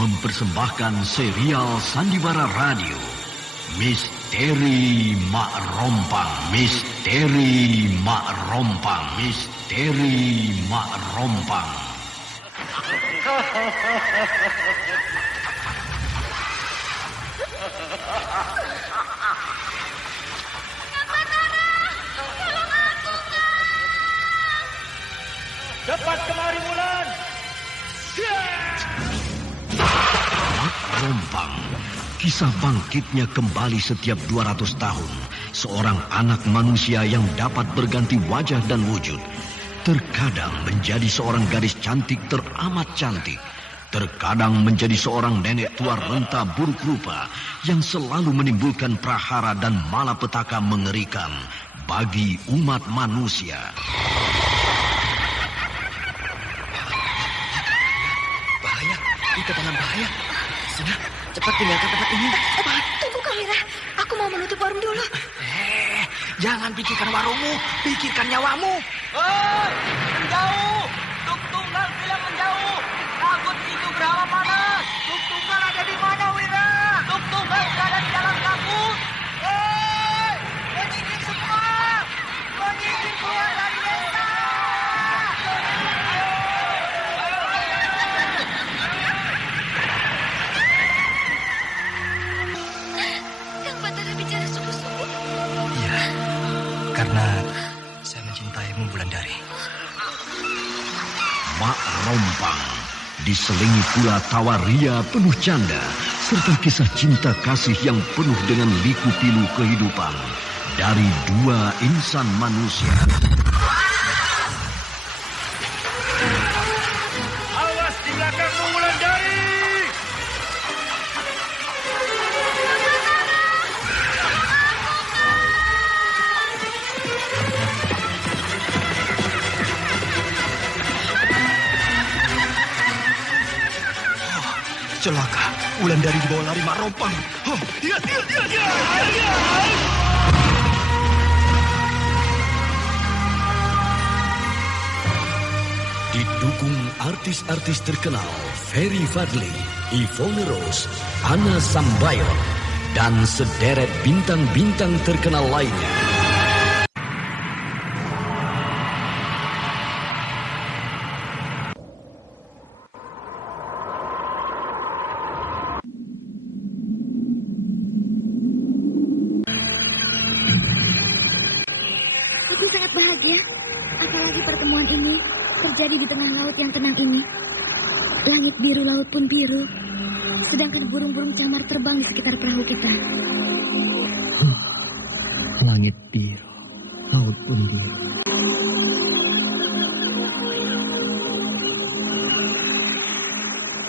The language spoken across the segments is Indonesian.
mempersembahkan serial Sandiwara Radio Misteri Mak Rompang, Misteri Mak Rompang, Misteri Mak Rompang. Cepat kemari, Mulan. Mak Rompang. Kisah bangkitnya kembali setiap 200 tahun. Seorang anak manusia yang dapat berganti wajah dan wujud. Terkadang menjadi seorang gadis cantik teramat cantik. Terkadang menjadi seorang nenek tua renta buruk rupa yang selalu menimbulkan prahara dan malapetaka mengerikan bagi umat manusia. Bahaya, kita dalam bahaya. Sudah, cepat tinggalkan tempat ini. Tunggu Kamira, aku mau menutup warung dulu. Jangan pikirkan warungmu, pikirkan nyawamu. Hei, menjauh. Tuk Tunggal bilang menjauh. Takut itu berawa panas. Tuk Tunggal ada di mana, Wira? Tuk Tunggal berada di dalam kabut. Hei, menyingkir semua. Menyingkir keluar dari desa. Kang Batara bicara sungguh-sungguh. Iya, karena saya mencintaimu, Wulandari. Mak Rompang diselingi pula tawa ria penuh canda serta kisah cinta kasih yang penuh dengan liku-pilu kehidupan dari dua insan manusia. Awas di belakangmu, Wulandari. Celaka, Wulandari dibawa lari Mak Rompang. Didukung artis-artis terkenal Ferry Fadli, Yvonne Rose, Anna Sambayon, dan sederet bintang-bintang terkenal lainnya. Aku sangat bahagia, apalagi pertemuan ini terjadi di tengah laut yang tenang ini. Langit biru, laut pun biru, sedangkan burung-burung camar terbang di sekitar perahu kita. Langit biru, laut pun biru.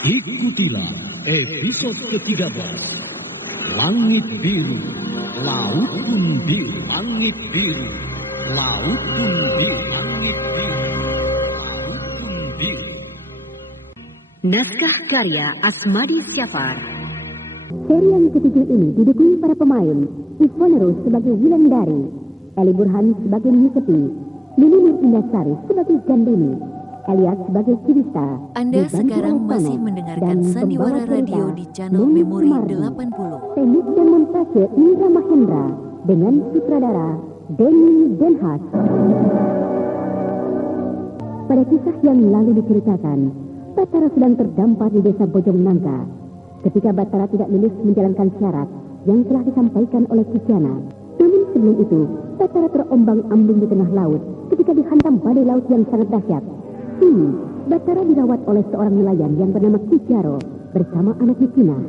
Ikutilah episode ke-13. Langit biru, laut pun biru. Langit biru, laut pun biru. Langit biru, laut pun biru. Naskah karya Asmadi Syafar. Seri yang ketujuh ini didukung para pemain Yvonne Rose sebagai Wulandari, Eli Burhan sebagai Nyusepi, Lili Nur Indasari sebagai Gandini, Elias sebagai Civista. Anda sekarang masih mendengarkan Sandiwara Radio di channel Memori 80. Teknik dan montase Indra Mahendra dengan sutradara Denny Denhas. Pada kisah yang lalu diceritakan, Batara sedang terdampar di desa Bojong Nangka. Ketika Batara tidak lulus menjalankan syarat yang telah disampaikan oleh Kijana. Namun sebelum itu, Batara terombang-ambing di tengah laut ketika dihantam badai laut yang sangat dahsyat. Kini, Batara dirawat oleh seorang nelayan yang bernama Kijaro bersama anak Yukina.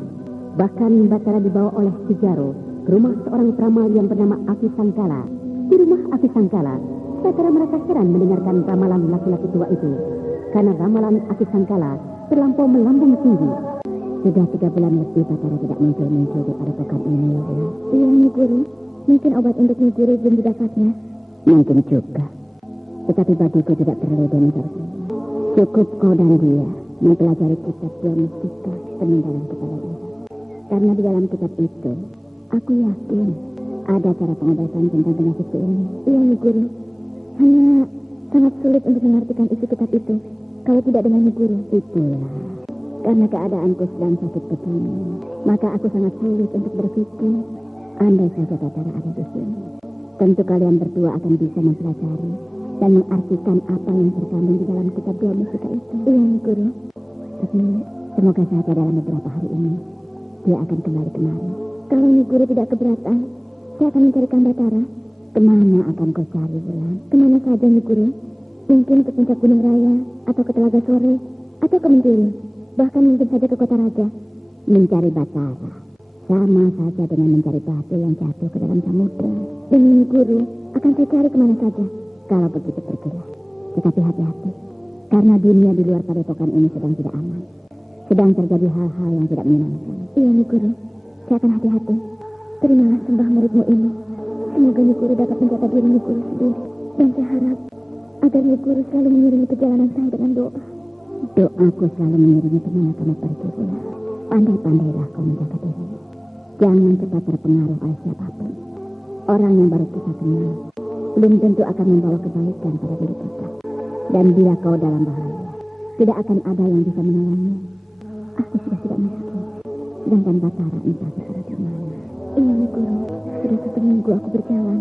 Bahkan Batara dibawa oleh Kijaro ke rumah seorang peramal yang bernama Aki Sangkala. Di rumah Aki Sangkala, Batara merasa heran mendengarkan ramalan laki-laki tua itu. Karena ramalan Aki Sangkala terlampau melambung tinggi. Sudah 3 bulan lebih Batara tidak muncul-muncul di padepokan ini. Iya, Nyi Guru. Mungkin obat untuk Nyi Guru belum didapatnya. Mungkin juga. Tetapi bagiku tidak perlu dengar. Cukup kau dan dia mempelajari kitab Dua Mustika peninggalan kepala dia. Karena di dalam kitab itu, aku yakin ada cara pengobatan tentang penyakitku ini. Iya, Nyi Guru. Hanya sangat sulit untuk mengartikan isi kitab itu kalau tidak dengan Nyi Guru. Itulah Karena keadaanku sedang sakit begini, maka aku sangat sulit untuk berpikir. Andai saja Batara ada di sini, tentu kalian berdua akan bisa mempelajari dan mengartikan apa yang terkandung di dalam kitab dua mustika itu. Iya, Guru. Tapi semoga saja dalam beberapa hari ini dia akan kembali kemari. Kalau Guru tidak keberatan, saya akan mencarikan Batara. Kemana akan kau cari, Wulan? Kemana saja, Guru? Mungkin ke puncak Gunung Raya, atau ke Telaga Sore, atau ke Mentiri. Bahkan mungkin saja ke Kota Raja. Mencari Batara sama saja dengan mencari batu yang jatuh ke dalam samudra. Dan ini Guru akan saya cari kemana saja. Kalau begitu pergilah. Tetapi hati-hati, karena dunia di luar padepokan ini sedang tidak aman. Sedang terjadi hal-hal yang tidak menyenangkan. Iya, Guru. Saya akan hati-hati. Terimalah sembah muridmu ini. Semoga Guru dapat menjaga diri Guru sendiri. Dan saya harap agar Guru selalu mengiringi perjalanan saya dengan doa. Doaku selalu mengiringi kemana kamu pergi, Bula. Pandai-pandailah kau menjaga diri. Jangan cepat terpengaruh oleh siapapun. Orang yang baru kita kenal belum tentu akan membawa kebaikan pada diri kita. Dan bila kau dalam bahaya, tidak akan ada yang bisa menolongmu. Aku sudah tidak miskin. Sedangkan Batara entah berada di mana. Iya, Guru. Sudah 1 minggu aku berjalan,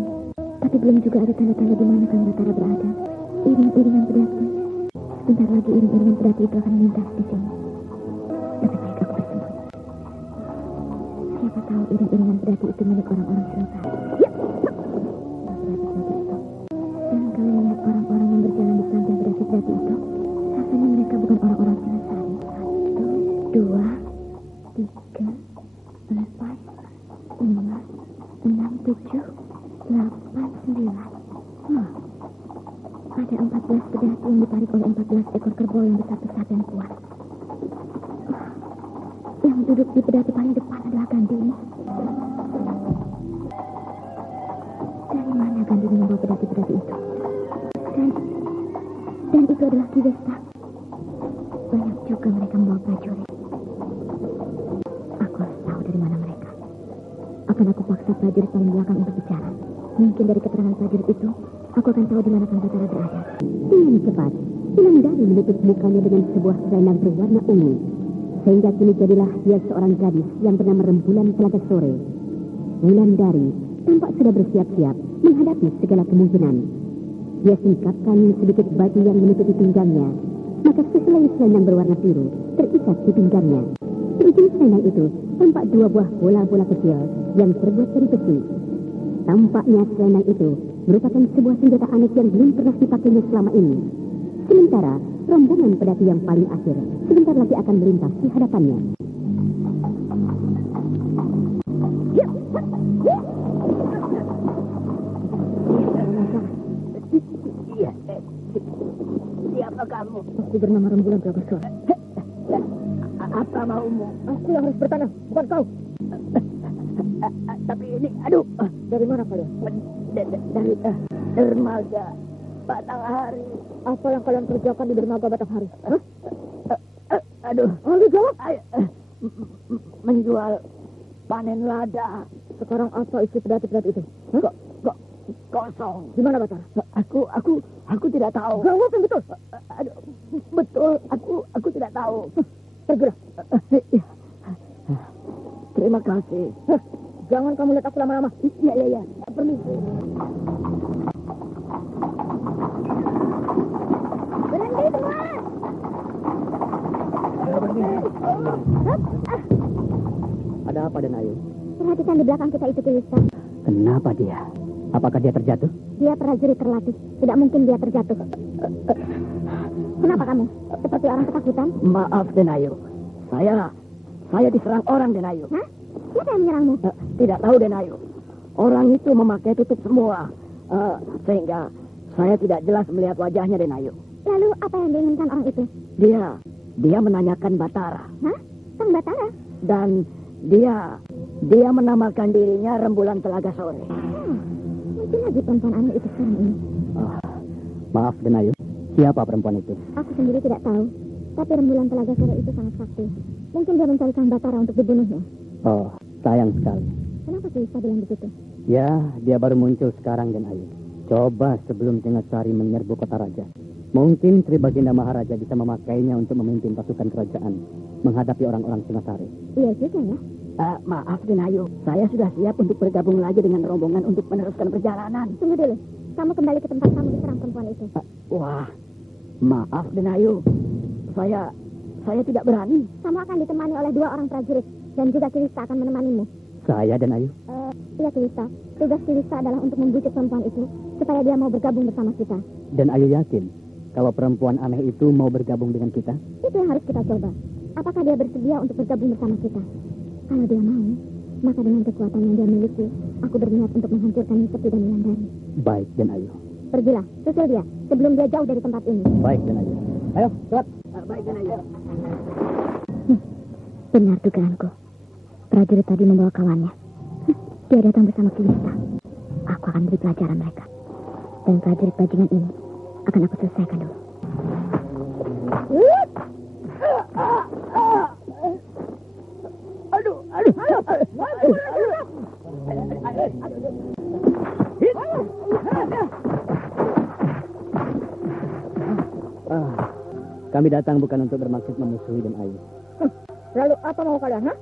tapi belum juga ada tanda-tanda di mana Kang Batara berada. Iring-iringan pedati. Sebentar lagi iring-iringan pedati itu akan melintas di sini. Lebih baik aku bersembunyi. Siapa tahu iring-iringan pedati itu milik orang-orang Singosari. Dan kalau melihat orang-orang yang berjalan di samping pedati itu, rasanya mereka bukan orang-orang Singosari. 1, 2, 3, 4, 5, 6, 7, 8, 9. Ada 14 pedati yang ditarik oleh 14 ekor kerbau yang besar-besar dan kuat. Yang duduk di pedati paling depan adalah Gandini. Dari mana Gandini membawa pedati-pedati itu? Dan itu adalah Ki Westa. Banyak juga mereka membawa prajurit. Aku harus tahu dari mana mereka. Akan aku paksa prajurit paling belakang untuk bicara. Mungkin dari keterangan prajurit itu, aku akan tahu di mana Kang Batara berada. Dengan cepat, Wulandari menutup mukanya dengan sebuah selendang berwarna ungu. Sehingga kini jadilah dia seorang gadis yang bernama Rembulan Telaga Sore. Wulandari tampak sudah bersiap-siap menghadapi segala kemungkinan. Dia singkapkan sedikit baju yang menutupi pinggangnya. Maka sehelai selendang berwarna biru terikat di pinggangnya. Di ujung selendang itu tampak 2 buah bola-bola kecil yang terbuat dari besi. Tampaknya selendang itu merupakan sebuah senjata aneh yang belum pernah dipakainya selama ini. Sementara rombongan pedati yang paling akhir sebentar lagi akan melintas di hadapannya. Siapa kamu? Aku bernama Rembulan Telaga Sore. Apa maumu? Aku yang harus bertanah, bukan kau. Tapi ini, aduh. Dari mana kalian? Dari dermaga Batanghari. Apa yang kalian kerjakan di dermaga Batanghari? Aduh. Ayo jawab. Menjual panen lada. Sekarang apa isi pedati-pedati itu? Kosong. Di mana Batara? Aku tidak tahu. Jawab yang betul. Aduh, betul. Aku tidak tahu. Pergilah. Terima kasih. Jangan kamu lihat aku lama-lama. Iya. Permisi. Berhenti semua. Ada apa, Denayu? Perhatikan di belakang kita itu, Wista. Kenapa dia? Apakah dia terjatuh? Dia prajurit terlatih. Tidak mungkin dia terjatuh. Kenapa kamu? Seperti orang ketakutan? Maaf, Denayu. Saya diserang orang, Denayu. Hah? Siapa yang menyerangmu? Tidak tahu, Denayu. Orang itu memakai tutup semua. Sehingga saya tidak jelas melihat wajahnya, Denayu. Lalu apa yang diinginkan orang itu? Dia menanyakan Batara. Hah? Kang Batara? Dan dia menamakan dirinya Rembulan Telaga Sore. Mungkin lagi perempuan aneh itu sekarang ini. Maaf, Denayu. Siapa perempuan itu? Aku sendiri tidak tahu. Tapi Rembulan Telaga Sore itu sangat sakti. Mungkin dia mencari Kang Batara untuk dibunuhnya. Oh, sayang sekali. Kenapa Wista bilang begitu? Ya, dia baru muncul sekarang, Denayu. Coba sebelum Singasari menyerbu kota raja. Mungkin Sri Baginda Maharaja bisa memakainya untuk memimpin pasukan kerajaan menghadapi orang-orang Singasari. Iya juga ya. Maaf, Denayu. Saya sudah siap untuk bergabung lagi dengan rombongan untuk meneruskan perjalanan. Tunggu dulu. Kamu kembali ke tempat kamu diserang perempuan itu. Wah, maaf, Denayu. Saya tidak berani. Kamu akan ditemani oleh 2 orang prajurit. Dan juga Kilista akan menemanimu. Saya dan Ayu? Iya, Kilista. Tugas Kilista adalah untuk membujuk perempuan itu supaya dia mau bergabung bersama kita. Dan Ayu yakin kalau perempuan aneh itu mau bergabung dengan kita? Itu yang harus kita coba. Apakah dia bersedia untuk bergabung bersama kita? Kalau dia mau, maka dengan kekuatan yang dia miliki, aku berniat untuk menghancurkan Sepi dan Wulandari. Baik, dan Ayu. Pergilah, susul dia sebelum dia jauh dari tempat ini. Baik, dan Ayu. Ayo, cepat. Baik, dan Ayu. Benar dugaanku. Prajurit tadi membawa kawannya. Dia datang bersama Kilista. Aku akan beri pelajaran mereka. Dan prajurit bajingan ini akan aku selesaikan dulu. Kami datang bukan untuk bermaksud memusuhi dan Ayu. Lalu apa mau kalian, ha?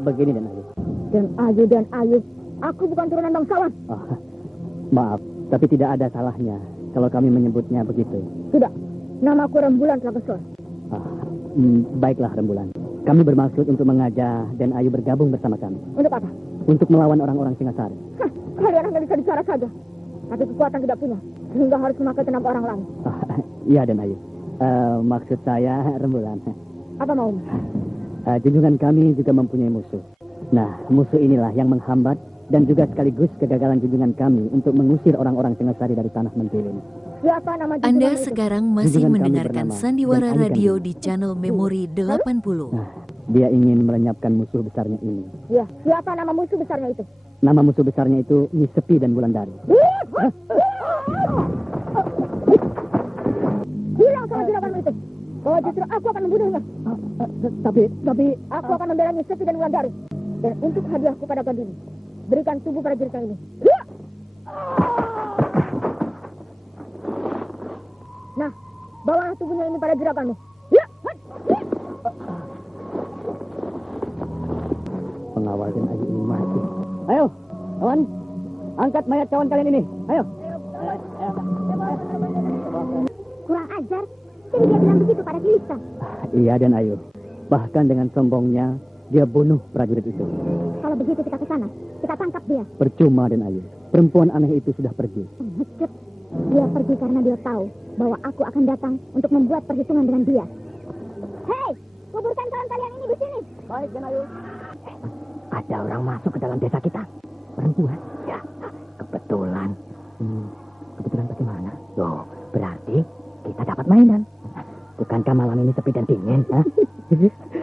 Begini dan Ayu. Dan Ayu. Aku bukan turunan bangsawan. Maaf, tapi tidak ada salahnya kalau kami menyebutnya begitu. Tidak. Nama aku Rembulan Tragesor. Baiklah, Rembulan. Kami bermaksud untuk mengajak dan Ayu bergabung bersama kami. Untuk apa? Untuk melawan orang-orang Singasari. Kalian hanya bisa bicara saja. Tapi kekuatan tidak punya. Sehingga harus memakai tenaga orang lain. Iya, dan Ayu. Maksud saya, Rembulan. Apa mau? Junjungan kami juga mempunyai musuh. Nah, musuh inilah yang menghambat dan juga sekaligus kegagalan junjungan kami untuk mengusir orang-orang Singasari dari tanah Mentilin. Siapa nama Anda sekarang masih Junjungan kami mendengarkan bernama Sandiwara Dan Ayu Radio Gandhi. di channel Memori 80. Nah, dia ingin melenyapkan musuh besarnya ini. Ya, siapa nama musuh besarnya itu? Nama musuh besarnya itu Nyi Sepi dan Wulandari. Bilang sama juraganmu itu bahwa justru aku akan membunuhnya. Tapi Aku akan membela Nyi Sepi dan Wulandari. Dan untuk hadiahku pada Gandini, berikan tubuh prajurit ini. Nah, bawalah tubuhnya ini pada juraganmu. pengawal dan Ayu ini mati. Ayo, kawan, angkat mayat kawan kalian ini. Ayo. Kurang ajar. Jadi dia bilang begitu pada Kilista. Iya, dan Ayu. Bahkan dengan sombongnya, dia bunuh prajurit itu. Kalau begitu kita ke sana. Kita tangkap dia. Percuma, dan Ayu. Perempuan aneh itu sudah pergi. Pengecut. Dia pergi karena dia tahu bahwa aku akan datang untuk membuat perhitungan dengan dia. Hei, kuburkan kawan kalian ini di sini. Baik, dan Ayu. Ada orang masuk ke dalam desa kita. Perempuan? Ya, kebetulan. Kebetulan bagaimana? Loh, berarti kita dapat mainan. Bukankah malam ini sepi dan dingin?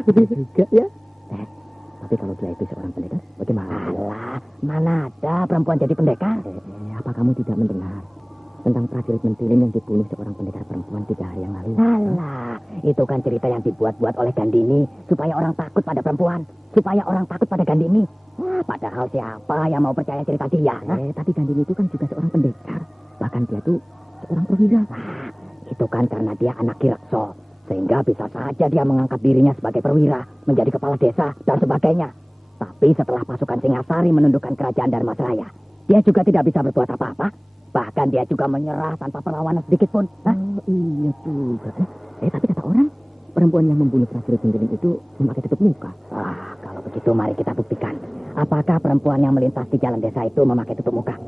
Betul juga, ya. Tapi kalau dia itu seorang pendekar, bagaimana? Alah, mana ada perempuan jadi pendekar? Apa kamu tidak mendengar tentang prajurit Mentilin yang dibunuh seorang pendekar perempuan 3 hari yang lalu? Alah, itu kan cerita yang dibuat-buat oleh Gandini supaya orang takut pada perempuan, supaya orang takut pada Gandini. Padahal siapa yang mau percaya cerita dia? Tapi Gandini itu kan juga seorang pendekar. Bahkan dia tuh seorang perwira. Itu kan karena dia anak Kirakso, sehingga bisa saja dia mengangkat dirinya sebagai perwira, menjadi kepala desa, dan sebagainya. Tapi setelah pasukan Singasari menundukkan kerajaan Dharmasraya, dia juga tidak bisa berbuat apa-apa. Bahkan dia juga menyerah tanpa perlawanan sedikit pun. Iya juga. Tapi kata orang, perempuan yang membunuh prajurit Mentilin itu memakai tutup muka. Kalau begitu mari kita buktikan. Apakah perempuan yang melintas di jalan desa itu memakai tutup muka?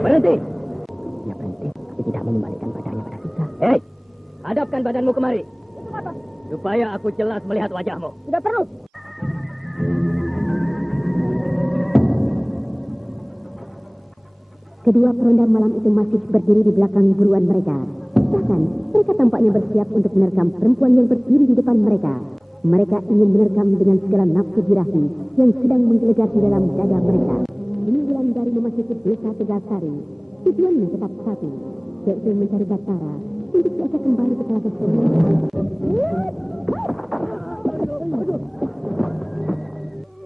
Berhenti! Dia berhenti, tapi tidak mengembalikan badannya pada kita. Hei, hadapkan badanmu kemari. Kenapa? Supaya aku jelas melihat wajahmu. Tidak perlu. Kedua peronda malam itu masih berdiri di belakang buruan mereka. Bahkan, mereka tampaknya bersiap untuk menerkam perempuan yang berdiri di depan mereka. Mereka ingin menerkam dengan segala nafsu birahi yang sedang menggelegar di dalam dada mereka. Ini Wulandari memasuki desa Tegalsari. Tujuannya tetap satu, yaitu mencari Bathara untuk diajak kembali ke Telaga Sungai.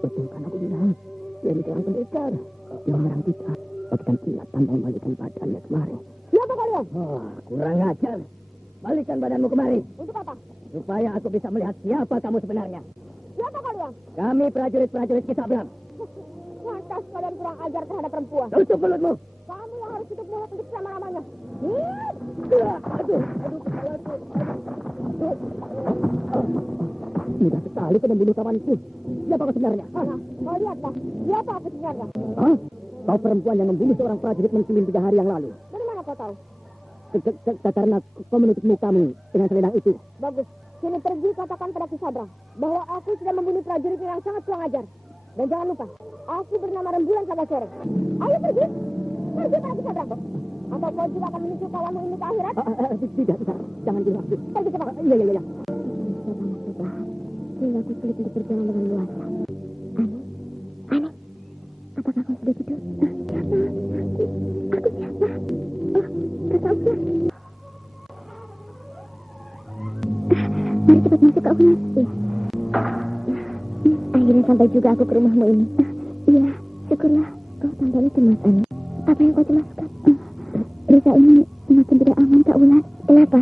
Betul kan aku bilang, dia ini seorang pendekar yang menyerang kita. mendapatkan ingatan dan membalikkan badannya kemari. Siapa kalian? Oh, kurang ajar. Balikkan badanmu kemari. Untuk apa? Supaya aku bisa melihat siapa kamu sebenarnya. Siapa kalian? Kami prajurit-prajurit Kisablang. Lantas kalian kurang ajar terhadap perempuan. Tutup mulutmu. Kamu yang harus tutup mulut untuk selama-lamanya. Aduh, kepalaku. Mudah sekali kau membunuh kawanku. Siapa kau sebenarnya? Kau lihatlah, siapa aku sebenarnya? Hah? Kau perempuan yang membunuh seorang prajurit Menkilim 3 hari yang lalu. Dari mana kau tahu? Karena kau menutup mukamu dengan selendang itu. Bagus. Sini pergi katakan pada Kisabrang bahwa aku sudah membunuh prajurit yang sangat kurang ajar. Dan jangan lupa, aku bernama Rembulan Saga Sore. Ayo pergi. Pergi pada Kisabrang. Atau kau juga akan menuju kawanmu ini ke akhirat? Tidak. Jangan dilakukan. Pergi cepat. Iya. Sehingga aku sulit untuk berjalan dengan luasa. Aneh. Apakah kau sudah tidur? Siapa? Aku siapa? Oh, kata Ulas. Mari cepat masuk ke Ulas. Iya. Akhirnya sampai juga aku ke rumahmu ini. Iya, syukurlah. Kau tampaknya cemas, Ani. Apa yang kau cemaskan? Desa ini semakin tidak aman, Kak Ulas. Kenapa?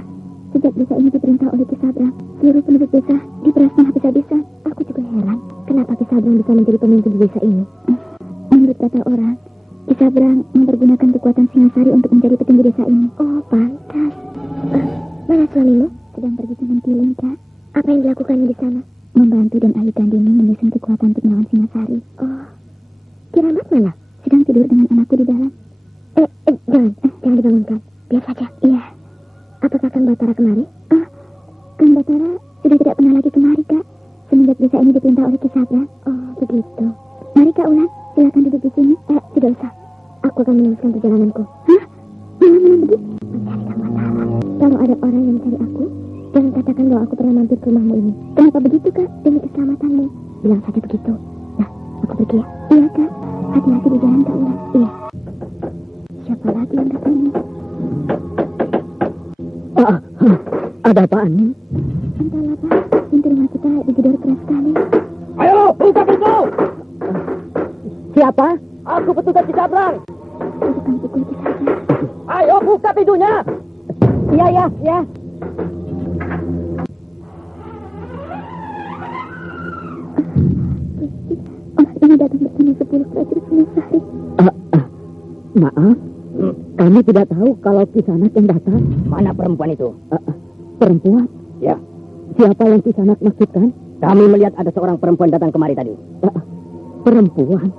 Sejak desa ini diperintah oleh Kisabrang, seluruh penduduk desa diperasnya habis-habisan. Aku juga heran, kenapa Kisabrang bisa menjadi pemimpin di desa ini. Menurut kata orang, Kisabrang mempergunakan kekuatan Singasari untuk menjadi petinggi desa ini. Oh, pantas. Mana suamimu? Sedang pergi ke Menkilim, Kak. Apa yang dilakukannya di sana? Membantu dan ahli Gandini menyusun kekuatan untuk melawan Singasari. Oh, Kiramat mana? Sedang tidur dengan anakku di dalam. Jangan dibangunkan. Biar saja. Iya. Apakah Kang Batara kemari? Kang Batara sudah tidak pernah lagi kemari, Kak. Semenjak desa ini diperintah oleh Kisabrang. Oh, begitu. Mari, Kak Ulan. Silakan duduk di sini. Tidak usah. Aku akan meneruskan perjalananku. Hah? Mana begitu? Mencari Kang Batara. Kalau ada orang yang mencari aku, jangan katakan bahwa aku pernah mampir ke rumahmu ini. Kenapa begitu, Kak? Demi keselamatanmu. Bilang saja begitu. Nah, aku pergi ya. Iya, Kak. Hati-hati di jalan, Kak Ulan. Iya. Siapa lagi yang datang ini? Ada apaan? Entahlah, Pak. Pintu rumah kita digedor keras sekali. Ayo, buka pintu! Siapa? Aku petugas Kisabrang. Bukan pukul Kisabrang. Ayo, buka pintunya! Iya. Orang ini datang bersama 10 prajurit Singasari. Maaf, kami tidak tahu kalau Kisanak yang datang. Mana perempuan itu? Perempuan? Ya. Siapa yang Kisanak maksudkan? Kami melihat ada seorang perempuan datang kemari tadi. Perempuan?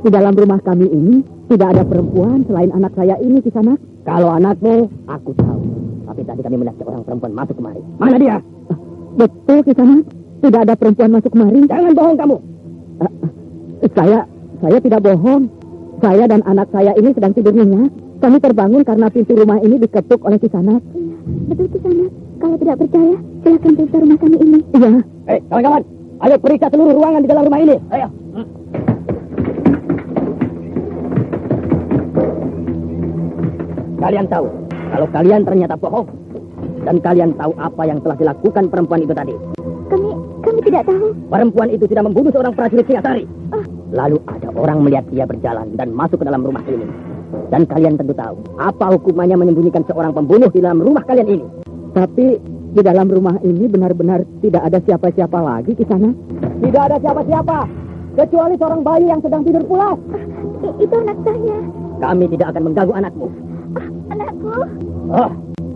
Di dalam rumah kami ini tidak ada perempuan selain anak saya ini, Kisanak. Kalau anakmu, aku tahu. Tapi tadi kami melihat seorang perempuan masuk kemari. Mana dia? Betul, Kisanak. Tidak ada perempuan masuk kemari. Jangan bohong kamu. Saya tidak bohong. Saya dan anak saya ini sedang tidur nyenyak. Kami terbangun karena pintu rumah ini diketuk oleh Kisanak. Iya, betul Kisanak. Kalau tidak percaya, silakan periksa rumah kami ini. Iya. Kawan-kawan, ayo periksa seluruh ruangan di dalam rumah ini. Ayo. Kalian tahu, kalau kalian ternyata bohong, dan kalian tahu apa yang telah dilakukan perempuan itu tadi. Kami tidak tahu. Perempuan itu sudah membunuh seorang prajurit Singasari. Lalu ada orang melihat dia berjalan dan masuk ke dalam rumah ini. Dan kalian tentu tahu apa hukumannya menyembunyikan seorang pembunuh di dalam rumah kalian ini. Tapi di dalam rumah ini benar-benar tidak ada siapa-siapa lagi, Kisana. Tidak ada siapa-siapa, kecuali seorang bayi yang sedang tidur pulas. Itu anak saya. Kami tidak akan mengganggu anakmu. Anakku.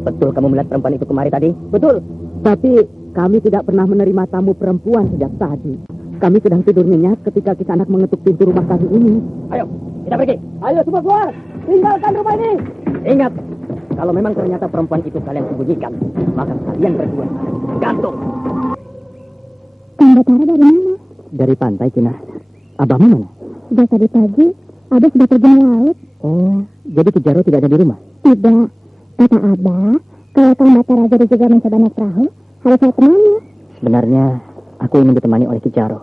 Betul kamu melihat perempuan itu kemari tadi? Betul. Tapi kami tidak pernah menerima tamu perempuan sejak tadi. Kami sedang tidur nyenyak ketika Kisanak mengetuk pintu rumah kami ini. Ayo, kita pergi. Ayo semua keluar. Tinggalkan rumah ini. Ingat, kalau memang ternyata perempuan itu kalian sembunyikan, maka kalian berdua gantung. Kang Batara dari mana? Dari pantai, Cina. Abahmu mana? Sejak tadi pagi, Abah sudah pergi melaut. Oh, jadi Kijaro tidak ada di rumah? Tidak. Kata Abah, kalau Kang Batara jadi juga mencoba naik perahu, harus saya temani. Sebenarnya, aku ingin ditemani oleh Kijaro.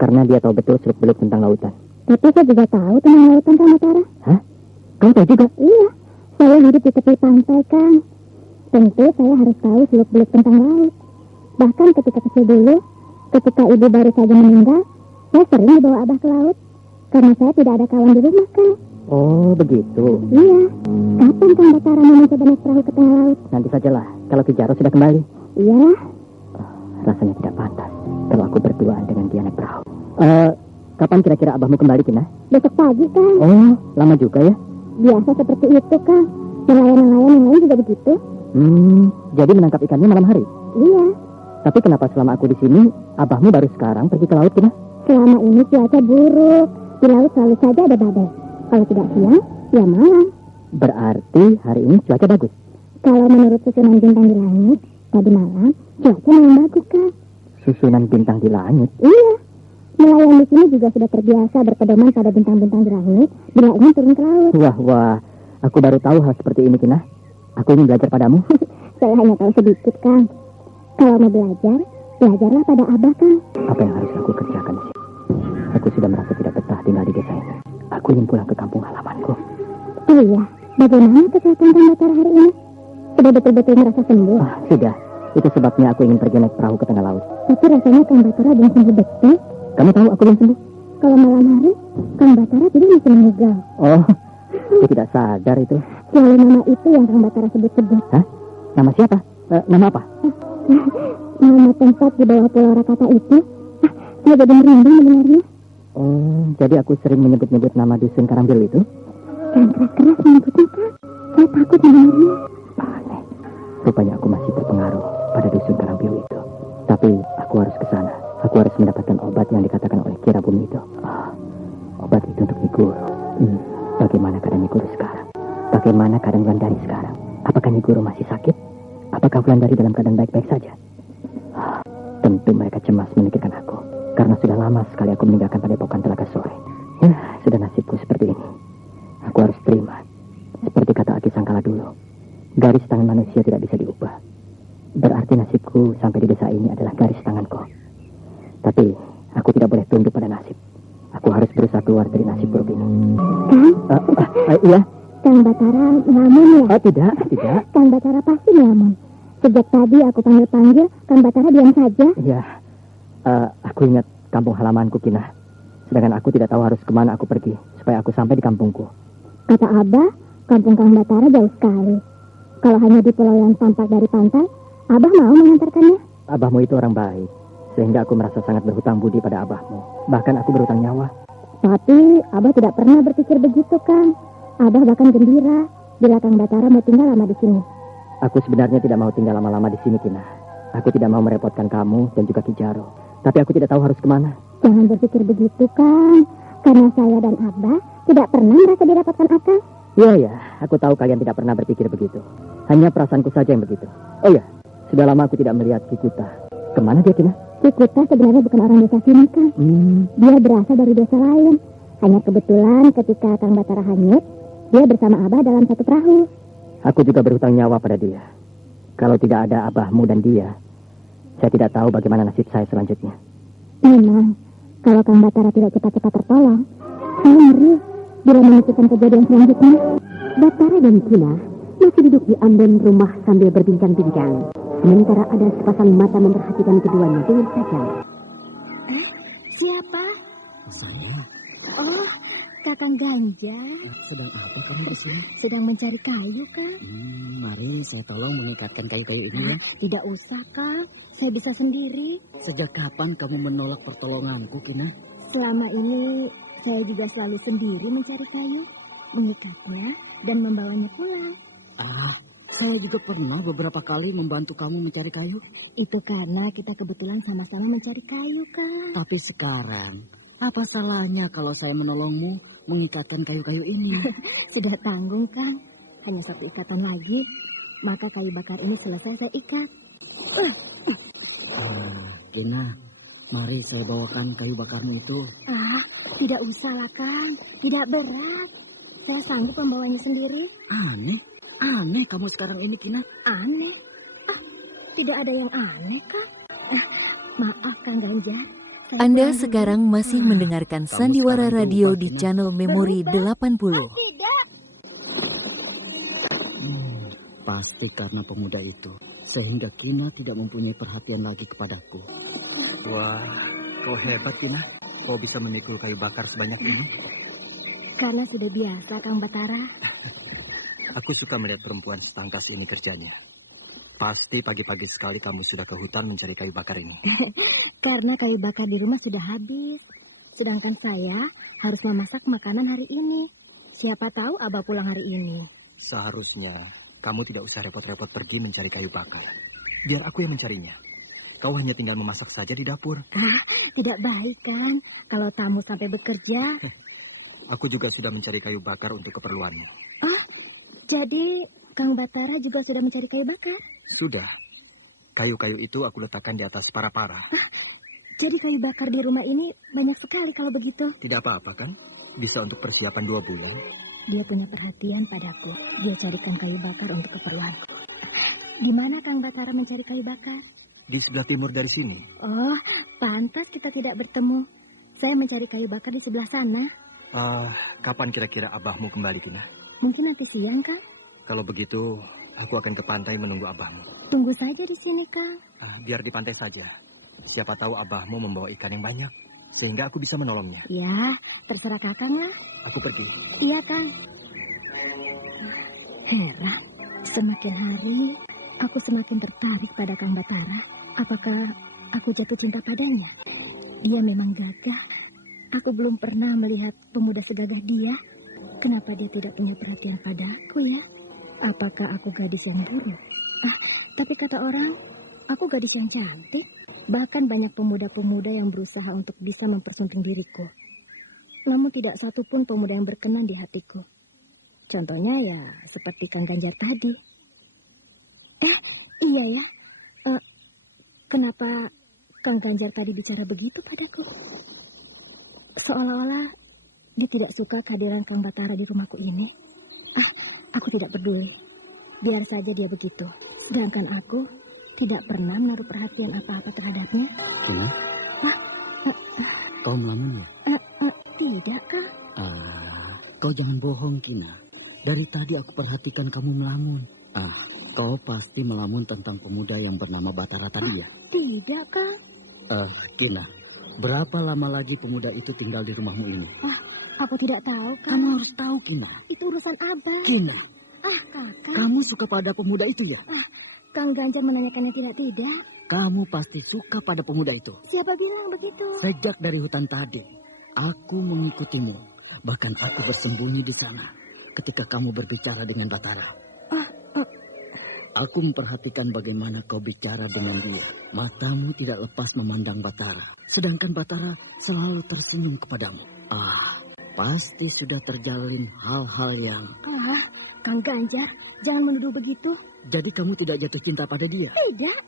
Karena dia tahu betul seluk-beluk tentang lautan. Tapi saya juga tahu tentang lautan, Kang Batara. Hah? Kamu tahu juga? Iya. Saya hidup di tepi pantai, Kang. Tentu saya harus tahu seluk-beluk tentang laut. Bahkan ketika kecil dulu, ketika ibu baru saja meninggal, saya sering dibawa Abah ke laut. Karena saya tidak ada kawan di rumah, Kang. Oh, begitu. Iya. Kapan Kang Batara mau mencoba naik perahu ke tengah laut? Nanti sajalah, kalau Ki Jaro sudah kembali. Iyalah. Rasanya tidak pantas kalau aku berduaan dengan dia naik perahu. Kapan kira-kira abahmu kembali, Kina? Besok pagi, Kang. Oh, lama juga ya? Biasa seperti itu, Kang. Nelayan-nelayan yang lain juga begitu. Jadi menangkap ikannya malam hari? Iya. Tapi kenapa selama aku di sini, abahmu baru sekarang pergi ke laut, Kina? Selama ini cuaca buruk. Di laut selalu saja ada badai. Kalau tidak siang, ya malam. Berarti hari ini cuaca bagus? Kalau menurut susunan bintang di langit, tadi malam cuaca memang bagus, Kang. Susunan bintang di langit? Iya. Nelayan di sini juga sudah terbiasa berpedoman pada bintang-bintang di langit bila ingin turun ke laut. Wah. Aku baru tahu hal seperti ini, Kina. Aku ingin belajar padamu. Saya hanya tahu sedikit, Kang. Kalau mau belajar, belajarlah pada Abah, Kang. Apa yang harus aku kerjakan sih? Aku sudah merasa tidak betah tinggal di desa ini. Aku ingin pulang ke kampung halamanku. Oh iya, bagaimana kesehatan Kang Batara hari ini? Sudah betul-betul merasa sembuh? Sudah. Itu sebabnya aku ingin pergi naik perahu ke tengah laut. Tapi rasanya Kang Batara belum sembuh betul. Kamu tahu aku belum sembuh? Kalau malam hari, Kang Batara tidak bisa meninggal. Oh, aku tidak sadar itu. Selalu nama itu yang Kang Batara sebut-sebut. Hah? Nama siapa? Nama apa? Nama tempat di bawah Pulau Rakata itu. Saya jadi merinding mendengarnya. Oh, jadi aku sering menyebut-nyebut nama dusun Karangbiru itu? Jangan keras-keras menyebutnya, Kang. Saya takut mendengarnya. Aneh. Rupanya aku masih terpengaruh pada dusun Karangbiru itu. Tapi aku harus ke sana. Aku harus mendapatkan obat yang dikatakan oleh Kira Bumi itu. Obat itu untuk Nyi Guru. Bagaimana keadaan Nyi Guru sekarang? Bagaimana keadaan Wulandari sekarang? Apakah Nyi Guru masih sakit? Apakah Wulandari dalam keadaan baik-baik saja? Tentu mereka cemas memikirkan aku. Karena sudah lama sekali aku meninggalkan Padepokan Telaga Sore. Sudah nasibku seperti ini. Aku harus terima. Seperti kata Aki Sangkala dulu. Garis tangan manusia tidak bisa diubah. Berarti nasibku sampai di desa ini adalah garis tanganku. Tapi aku tidak boleh tunduk pada nasib. Aku harus berusaha keluar dari nasib buruk ini. Kang? Iya? Kang Batara ngelamun ya? Tidak. Kang Batara pasti ngelamun. Sejak tadi aku panggil-panggil, Kang Batara diam saja. Iya. Aku ingat kampung halamanku, Kina. Sedangkan aku tidak tahu harus kemana aku pergi supaya aku sampai di kampungku. Kata Abah, kampung Kang Batara jauh sekali. Kalau hanya di pulau yang tampak dari pantai, Abah mau mengantarkannya? Abahmu itu orang baik, sehingga aku merasa sangat berhutang budi pada abahmu. Bahkan aku berhutang nyawa. Tapi Abah tidak pernah berpikir begitu, Kang. Abah bahkan gembira bila Kang Batara mau tinggal lama di sini. Aku sebenarnya tidak mau tinggal lama-lama di sini, Kina. Aku tidak mau merepotkan kamu dan juga Ki Jaro. Tapi aku tidak tahu harus kemana. Jangan berpikir begitu, Kang. Karena saya dan Abah tidak pernah merasa direpotkan akal. Iya, aku tahu kalian tidak pernah berpikir begitu. Hanya perasaanku saja yang begitu. Oh ya, sudah lama aku tidak melihat Ki Kuta. Kemana dia, Kina? Ki Kuta sebenarnya bukan orang desa sini, Kang. Dia berasal dari desa lain. Hanya kebetulan ketika Kang Batara hanyut, dia bersama Abah dalam satu perahu. Aku juga berhutang nyawa pada dia. Kalau tidak ada abahmu dan dia, saya tidak tahu bagaimana nasib saya selanjutnya. Memang, kalau Kang Batara tidak cepat-cepat tertolong, saya ngeri bila memikirkan kejadian selanjutnya. Batara dan Kina masih duduk di ambon rumah sambil berbincang-bincang. Sementara ada sepasang mata memperhatikan keduanya dengan tajam. Siapa? Saya. Oh, Kakang Ganja. Sedang apa kamu di sini? Sedang mencari kayu, Kang. Mari saya tolong mengikatkan kayu-kayu ini ya. Tidak usah, Kang. Saya bisa sendiri. Sejak kapan kamu menolak pertolonganku, Kina? Selama ini saya juga selalu sendiri mencari kayu, mengikatnya dan membawanya pulang. Saya juga pernah beberapa kali membantu kamu mencari kayu. Itu karena kita kebetulan sama-sama mencari kayu, Kang. Tapi sekarang, apa salahnya kalau saya menolongmu mengikatkan kayu-kayu ini? Sudah tanggung, Kang. Hanya satu ikatan lagi, maka kayu bakar ini selesai saya ikat. Kina, mari saya bawakan kayu bakarmu itu. Tidak usahlah, Kang. Tidak berat. Saya sanggup membawanya sendiri. Aneh kamu sekarang ini, Kina. Aneh? Tidak ada yang aneh, Kang. Maaf, Kang Ganjar. Anda sekarang masih mendengarkan Sandiwara Radio di channel Memori 80. Pasti karena pemuda itu, sehingga Kina tidak mempunyai perhatian lagi kepadaku. Wah, kau hebat, Kina. Kau bisa memikul kayu bakar sebanyak ini. Karena sudah biasa, Kang Batara. Aku suka melihat perempuan setangkas ini kerjanya. Pasti pagi-pagi sekali kamu sudah ke hutan mencari kayu bakar ini. Karena kayu bakar di rumah sudah habis. Sedangkan saya harus memasak makanan hari ini. Siapa tahu Abah pulang hari ini. Seharusnya kamu tidak usah repot-repot pergi mencari kayu bakar. Biar aku yang mencarinya. Kau hanya tinggal memasak saja di dapur. Tidak baik kan kalau tamu sampai bekerja. Aku juga sudah mencari kayu bakar untuk keperluanmu. Jadi Kang Batara juga sudah mencari kayu bakar? Sudah. Kayu-kayu itu aku letakkan di atas para-para. Jadi kayu bakar di rumah ini banyak sekali kalau begitu. Tidak apa-apa kan? Bisa untuk persiapan 2 bulan. Dia punya perhatian padaku. Dia carikan kayu bakar untuk keperluanku. Di mana Kang Batara mencari kayu bakar? Di sebelah timur dari sini. Oh, pantas kita tidak bertemu. Saya mencari kayu bakar di sebelah sana. Kapan kira-kira abahmu kembali, Kina? Mungkin nanti siang, Kang. Kalau begitu, aku akan ke pantai menunggu abahmu. Tunggu saja di sini, Kang. Biar di pantai saja. Siapa tahu abahmu membawa ikan yang banyak, sehingga aku bisa menolongnya. Ya, terserah Kakang lah. Aku pergi. Iya, Kang. Heran, semakin hari aku semakin tertarik pada Kang Batara. Apakah aku jatuh cinta padanya? Dia memang gagah. Aku belum pernah melihat pemuda segagah dia. Kenapa dia tidak punya perhatian padaku ya? Apakah aku gadis yang buruk? Tapi kata orang, aku gadis yang cantik. Bahkan banyak pemuda-pemuda yang berusaha untuk bisa mempersunting diriku. Namun tidak satu pun pemuda yang berkenan di hatiku. Contohnya ya seperti Kang Ganjar tadi. Iya ya. Kenapa Kang Ganjar tadi bicara begitu padaku? Seolah-olah dia tidak suka kehadiran Kang Batara di rumahku ini. Aku tidak peduli. Biar saja dia begitu. Sedangkan aku tidak pernah menaruh perhatian apa-apa terhadapnya. Kina? Kau melamun ya? Tidak, Kang. Kau jangan bohong, Kina. Dari tadi aku perhatikan kamu melamun. Kau pasti melamun tentang pemuda yang bernama Batara tadi ya? Tidak, Kang. Kina, berapa lama lagi pemuda itu tinggal di rumahmu ini? Aku tidak tahu, Kang. Kamu harus tahu, Kina. Itu urusan Abang. Kina. Kakak. Kamu suka pada pemuda itu ya? Kang Ganjar menanyakannya tidak. Kamu pasti suka pada pemuda itu. Siapa bilang begitu? Sejak dari hutan tadi, aku mengikutimu. Bahkan aku bersembunyi di sana ketika kamu berbicara dengan Batara. Aku memperhatikan bagaimana kau bicara dengan dia. Matamu tidak lepas memandang Batara. Sedangkan Batara selalu tersenyum kepadamu. Pasti sudah terjalin hal-hal yang... Kang Ganjar, jangan menuduh begitu. Jadi kamu tidak jatuh cinta pada dia? Tidak.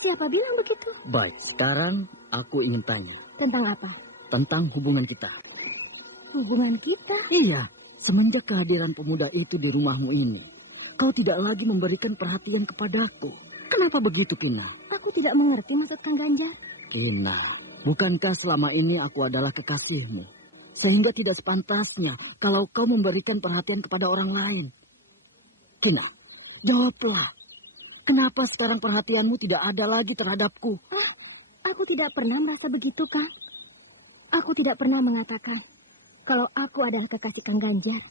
Siapa bilang begitu? Baik, sekarang aku ingin tanya. Tentang apa? Tentang hubungan kita. Hubungan kita? Iya, semenjak kehadiran pemuda itu di rumahmu ini, kau tidak lagi memberikan perhatian kepadaku. Kenapa begitu, Kina? Aku tidak mengerti maksud Kang Ganjar. Kina, bukankah selama ini aku adalah kekasihmu? Sehingga tidak sepantasnya kalau kau memberikan perhatian kepada orang lain. Kina, jawablah. Kenapa sekarang perhatianmu tidak ada lagi terhadapku? Aku tidak pernah merasa begitu, Kang. Aku tidak pernah mengatakan kalau aku adalah kekasih Kang Ganjar.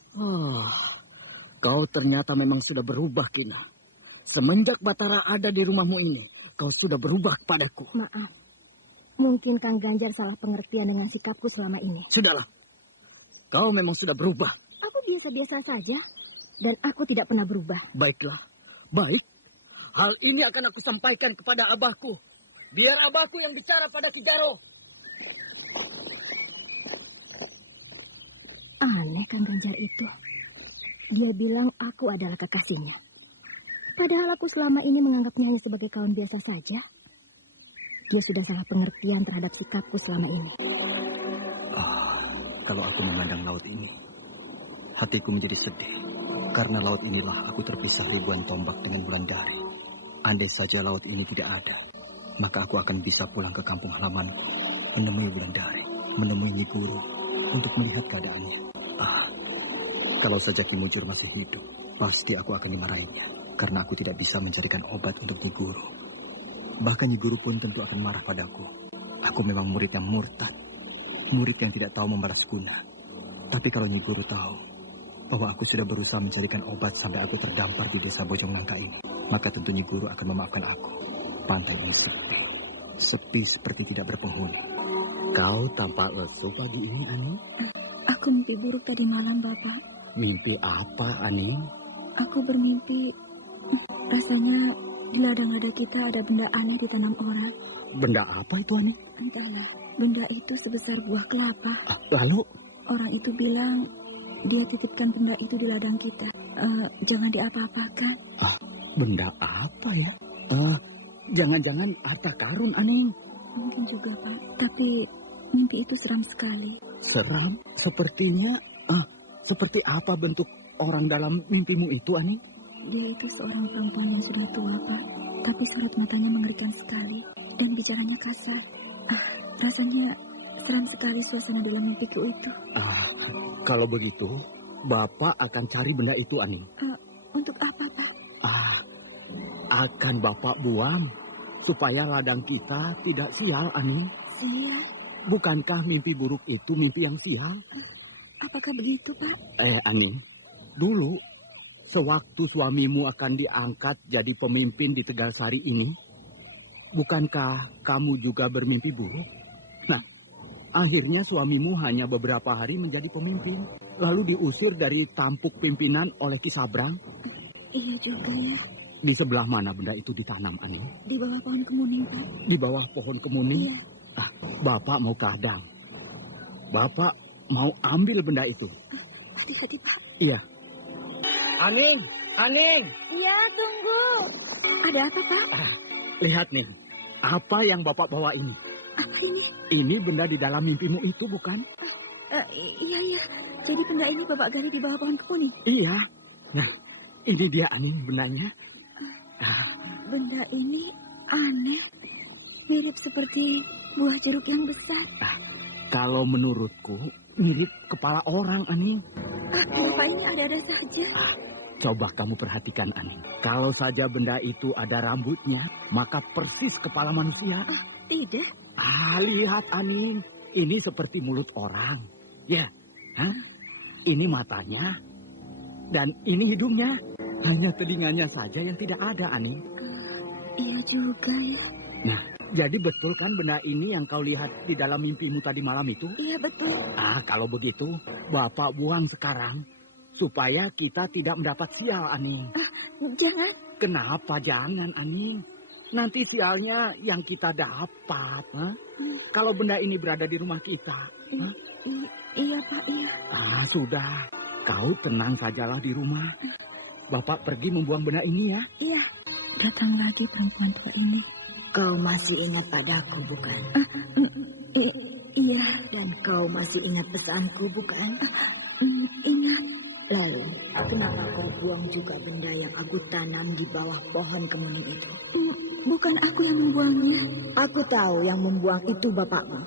Kau ternyata memang sudah berubah, Kina. Semenjak Batara ada di rumahmu ini, kau sudah berubah kepadaku. Maaf. Mungkin Kang Ganjar salah pengertian dengan sikapku selama ini. Sudahlah. Kau memang sudah berubah. Aku biasa-biasa saja. Dan aku tidak pernah berubah. Baiklah. Baik. Hal ini akan aku sampaikan kepada abahku. Biar abahku yang bicara pada Ki Jaro. Aneh Kang Ganjar itu. Dia bilang aku adalah kekasihnya. Padahal aku selama ini menganggapnya hanya sebagai kawan biasa saja. Dia sudah salah pengertian terhadap sikapku selama ini. Kalau aku memandang laut ini, hatiku menjadi sedih. Karena laut inilah aku terpisah ribuan tombak dengan Wulandari. Andai saja laut ini tidak ada, maka aku akan bisa pulang ke kampung halamanku, menemui Wulandari, menemui Nyi Guru, untuk melihat keadaannya. Kalau saja Ki Mujur masih hidup, pasti aku akan dimarahinya, karena aku tidak bisa mencarikan obat untuk Nyi Guru. Bahkan Nyi Guru pun tentu akan marah padaku. Aku memang murid yang murtad, murid yang tidak tahu membalas guna. Tapi kalau Nyi Guru tahu bahwa aku sudah berusaha mencarikan obat sampai aku terdampar di desa Bojong Nangka ini, maka tentu Nyi Guru akan memaafkan aku. Pantai ini sepi seperti tidak berpenghuni. Kau tampak lesu pagi ini, Ani. Aku mimpi buruk tadi malam, Bapak. Mimpi apa, Ani? Aku bermimpi, rasanya di ladang-ladang kita ada benda aneh ditanam orang. Benda apa itu, Ani? Entahlah, benda itu sebesar buah kelapa. Lalu? Orang itu bilang dia titipkan benda itu di ladang kita. Jangan diapa-apakan. Benda apa ya? Jangan-jangan harta karun, Ani. Mungkin juga, Pak. Tapi mimpi itu seram sekali. Seram? Sepertinya. Seperti apa bentuk orang dalam mimpimu itu, Ani? Dia itu seorang perempuan yang sudah tua, Pak. Tapi sorot matanya mengerikan sekali. Dan bicaranya kasar. Rasanya seram sekali suasana dalam mimpiku itu. Kalau begitu, Bapak akan cari benda itu, Ani. Untuk apa, Pak? Akan Bapak buang supaya ladang kita tidak sial, Ani. Sial? Bukankah mimpi buruk itu mimpi yang sial? Apakah begitu, Pak? Ani, dulu sewaktu suamimu akan diangkat jadi pemimpin di Tegalsari ini, bukankah kamu juga bermimpi buruk? Nah, akhirnya suamimu hanya beberapa hari menjadi pemimpin, lalu diusir dari tampuk pimpinan oleh Ki Sabrang. Iya juga ya. Di sebelah mana benda itu ditanam, Ani? Di bawah pohon kemuning, Pak. Di bawah pohon kemuning? Iya. Bapak mau ke ladang. Bapak mau ambil benda itu. Hati-hati, Pak. Iya. Aning! Iya, tunggu. Ada apa, Pak? Lihat nih, apa yang Bapak bawa ini? Apa ini? Ini benda di dalam mimpimu itu, bukan? Iya. Jadi benda ini Bapak gali di bawah pohon kemuning? Iya. Nah, ini dia, Ani, bendanya. Benda ini aneh. Mirip seperti buah jeruk yang besar. Kalau menurutku, mirip kepala orang, Ani. Kenapa ini ada-ada saja? Coba kamu perhatikan, Ani. Kalau saja benda itu ada rambutnya, maka persis kepala manusia. Tidak. Lihat, Ani. Ini seperti mulut orang. Ya, ini matanya. Dan ini hidungnya. Hanya telinganya saja yang tidak ada, Ani. Iya juga ya. Nah, jadi betul kan benda ini yang kau lihat di dalam mimpimu tadi malam itu? Iya, betul. Kalau begitu, Bapak buang sekarang. Supaya kita tidak mendapat sial, Ani. Jangan. Kenapa jangan, Ani? Nanti sialnya yang kita dapat. Kalau benda ini berada di rumah kita. Iya, Pak, iya. Sudah. Kau tenang sajalah di rumah. Bapak pergi membuang benda ini ya. Iya. Datang lagi perempuan tua ini. Kau masih ingat padaku, bukan? Iya. Dan kau masih ingat pesanku, bukan? Ingat. Lalu, kenapa kau buang juga benda yang aku tanam di bawah pohon kemuning itu? Bukan aku yang membuangnya. Aku tahu yang membuang itu bapakmu.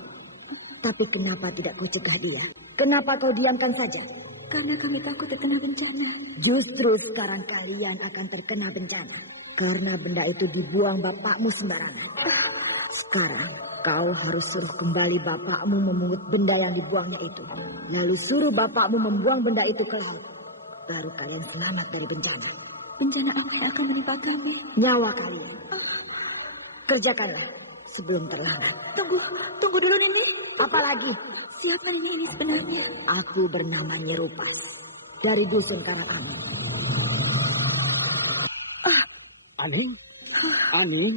Tapi kenapa tidak kau cegah dia? Kenapa kau diamkan saja? Karena kami takut terkena bencana. Justru sekarang kalian akan terkena bencana. Karena benda itu dibuang bapakmu sembarangan. Sekarang kau harus suruh kembali bapakmu memungut benda yang dibuangnya itu. Lalu suruh bapakmu membuang benda itu ke laut. Baru kalian selamat dari bencana. Bencana apa yang akan menimpa kami? Nyawa kalian. Kerjakanlah sebelum terlambat. Tunggu dulu, Nenek. Apalagi? Siapa Nenek ini sebenarnya? Aku bernama Nyerupas. Dari dusun Karanganing. Aning?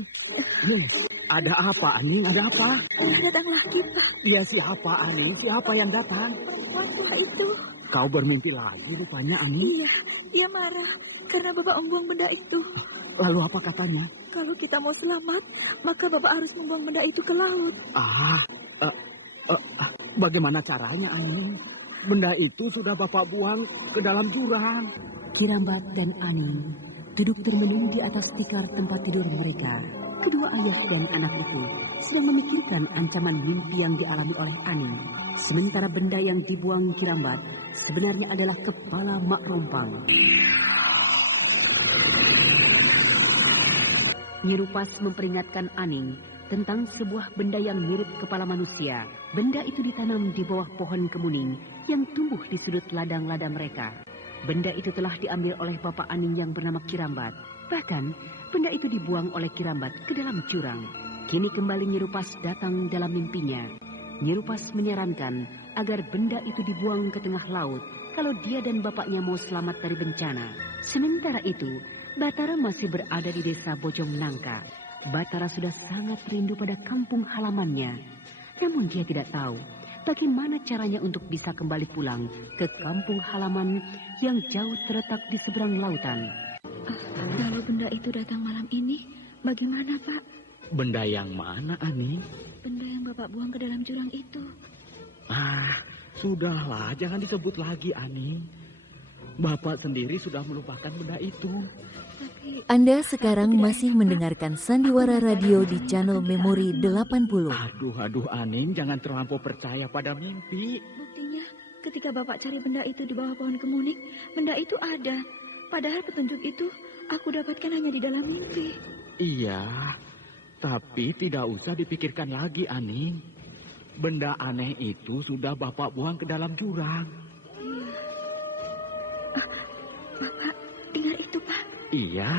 Ada apa, Aning? Ada apa? Datang lagi, Pak. Dia siapa, Aning? Siapa yang datang? Perempuan tua itu. Kau bermimpi lagi rupanya, Aning? Iya, dia marah karena Bapak membuang benda itu. Lalu apa katanya? Kalau kita mau selamat, maka Bapak harus membuang benda itu ke laut. Bagaimana caranya, Aning? Benda itu sudah Bapak buang ke dalam jurang. Kirambat dan Aning duduk termenung di atas tikar tempat tidur mereka. Kedua ayah dan anak itu sedang memikirkan ancaman mimpi yang dialami oleh Aning. Sementara benda yang dibuang Kirambat sebenarnya adalah kepala Mak Rompang. Nyerupas memperingatkan Aning tentang sebuah benda yang mirip kepala manusia. Benda itu ditanam di bawah pohon kemuning yang tumbuh di sudut ladang-ladang mereka. Benda itu telah diambil oleh Bapak Aning yang bernama Kirambat. Bahkan, benda itu dibuang oleh Kirambat ke dalam jurang. Kini kembali Nyi Rupas datang dalam mimpinya. Nyi Rupas menyarankan agar benda itu dibuang ke tengah laut kalau dia dan bapaknya mau selamat dari bencana. Sementara itu, Batara masih berada di desa Bojong Nangka. Batara sudah sangat rindu pada kampung halamannya. Namun dia tidak tahu bagaimana caranya untuk bisa kembali pulang ke kampung halaman yang jauh terletak di seberang lautan. Kalau benda itu datang malam ini, bagaimana, Pak? Benda yang mana, Ani? Benda yang Bapak buang ke dalam jurang itu. Sudahlah, jangan disebut lagi, Ani. Bapak sendiri sudah melupakan benda itu. Tapi Anda sekarang masih mendengarkan Sandiwara Radio di channel Memori 80. Aduh, Aning, jangan terlampau percaya pada mimpi. buktinya, ketika Bapak cari benda itu di bawah pohon kemuning, benda itu ada. Padahal petunjuk itu aku dapatkan hanya di dalam mimpi. Iya, tapi tidak usah dipikirkan lagi, Aning. Benda aneh itu sudah Bapak buang ke dalam jurang. Bapak, dengar itu, Pak. Iya,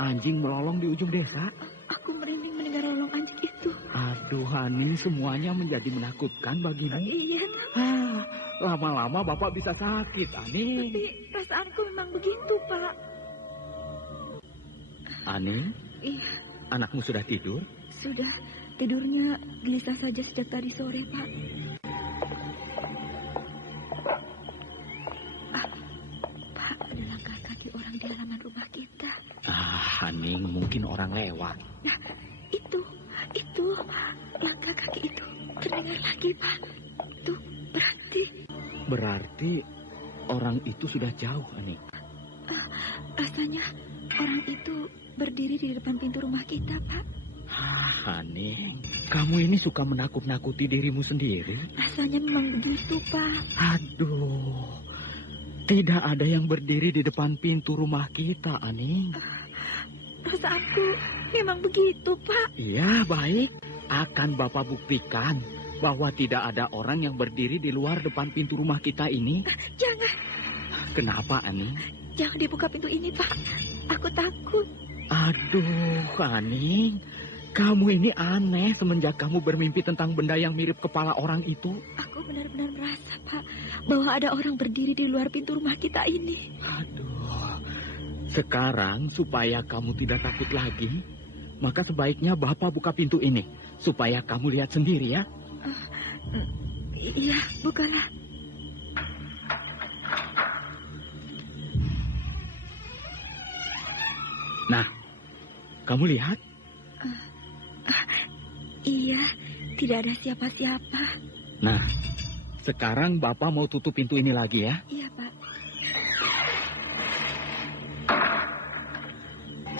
anjing melolong di ujung desa. Aku merinding mendengar lolong anjing itu. Aduh, Aning, semuanya menjadi menakutkan bagimu. Iya, Lama-lama Bapak bisa sakit, Aning. tapi perasaanku memang begitu, Pak. Aning, Iya, anakmu sudah tidur? sudah. Tidurnya gelisah saja sejak tadi sore, Pak. Pak, ada langkah kaki orang di halaman rumah kita. Aning, mungkin orang lewat. Nah, itu, langkah kaki itu terdengar lagi, Pak. Tuh, Berarti orang itu sudah jauh, Aning. Rasanya orang itu berdiri di depan pintu rumah kita, Pak. Aning, kamu ini suka menakut-nakuti dirimu sendiri. Rasanya memang begitu, Pak. Aduh, tidak ada yang berdiri di depan pintu rumah kita, Aning. Perasaanku memang begitu, Pak. Iya, baik. Akan Bapak buktikan bahwa tidak ada orang yang berdiri di luar depan pintu rumah kita ini. Jangan. Kenapa, Aning? Jangan dibuka pintu ini, Pak. Aku takut. Aduh, Aning. Kamu ini aneh semenjak kamu bermimpi tentang benda yang mirip kepala orang itu. Aku benar-benar merasa, Pak, bahwa ada orang berdiri di luar pintu rumah kita ini. Aduh. Sekarang supaya kamu tidak takut lagi, maka sebaiknya Bapak buka pintu ini supaya kamu lihat sendiri ya. Iya, bukalah. Nah, kamu lihat? Iya, tidak ada siapa-siapa. Nah, sekarang Bapak mau tutup pintu ini lagi ya. Iya, Pak.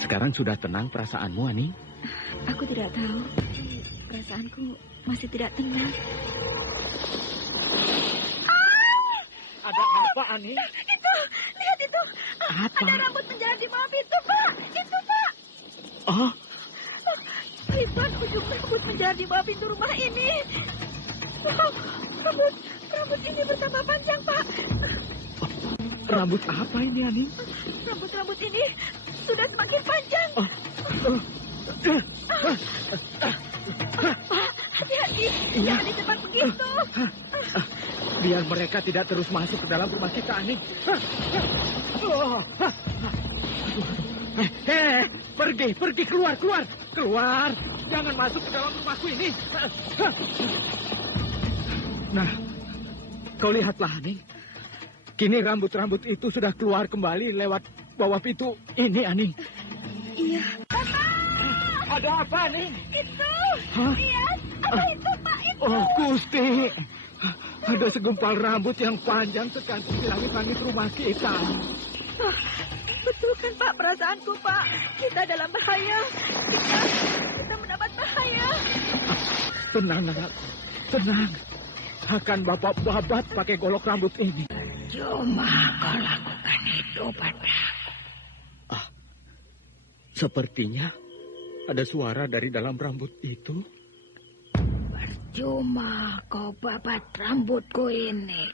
Sekarang sudah tenang perasaanmu, Ani? Aku tidak tahu. Perasaanku masih tidak tenang. Ada apa, Ani? Itu, lihat itu. Apa? Ada rambut menjalar di bawah pintu, Pak. Itu, Pak. Oh, Ribuan ujung rambut menjalar di bawah pintu rumah ini. Rambut ini bertambah panjang, Pak. rambut apa ini, Ani? Rambut ini sudah semakin panjang. Pak, hati-hati. Jangan di tempat begitu. Biar mereka tidak terus masuk ke dalam rumah kita, Ani. Pergi, keluar. Jangan masuk ke dalam rumahku ini. Nah, kau lihatlah, Aning. Kini rambut-rambut itu sudah keluar kembali lewat bawah pintu ini, Aning. Iya. Ada apa, Aning? Itu. Hah? Lihat. Apa itu, Pak? Itu. Oh, Gusti. Ada segumpal rambut yang panjang tergantung di langit-langit rumah kita. Betul kan, Pak, perasaanku, Pak. Kita dalam bahaya. Kita mendapat bahaya. Tenang, anak. Tenang. Akan Bapak babat pakai golok rambut ini. Cuma kau lakukan itu padaku. Sepertinya Ada suara dari dalam rambut itu. Percuma kau babat rambutku ini,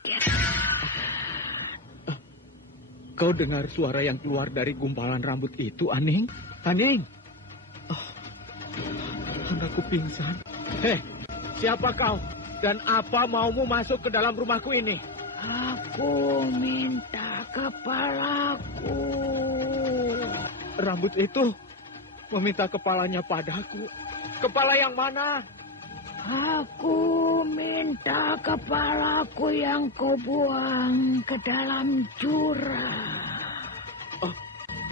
Kau dengar suara yang keluar dari gumpalan rambut itu, Aning? Aning! Oh, anakku pingsan. Hei, siapa kau? Dan apa maumu masuk ke dalam rumahku ini? Aku minta kepalaku. Rambut itu meminta kepalanya padaku. Kepala yang mana? Aku minta kepalaku yang kau buang ke dalam jurang. Oh.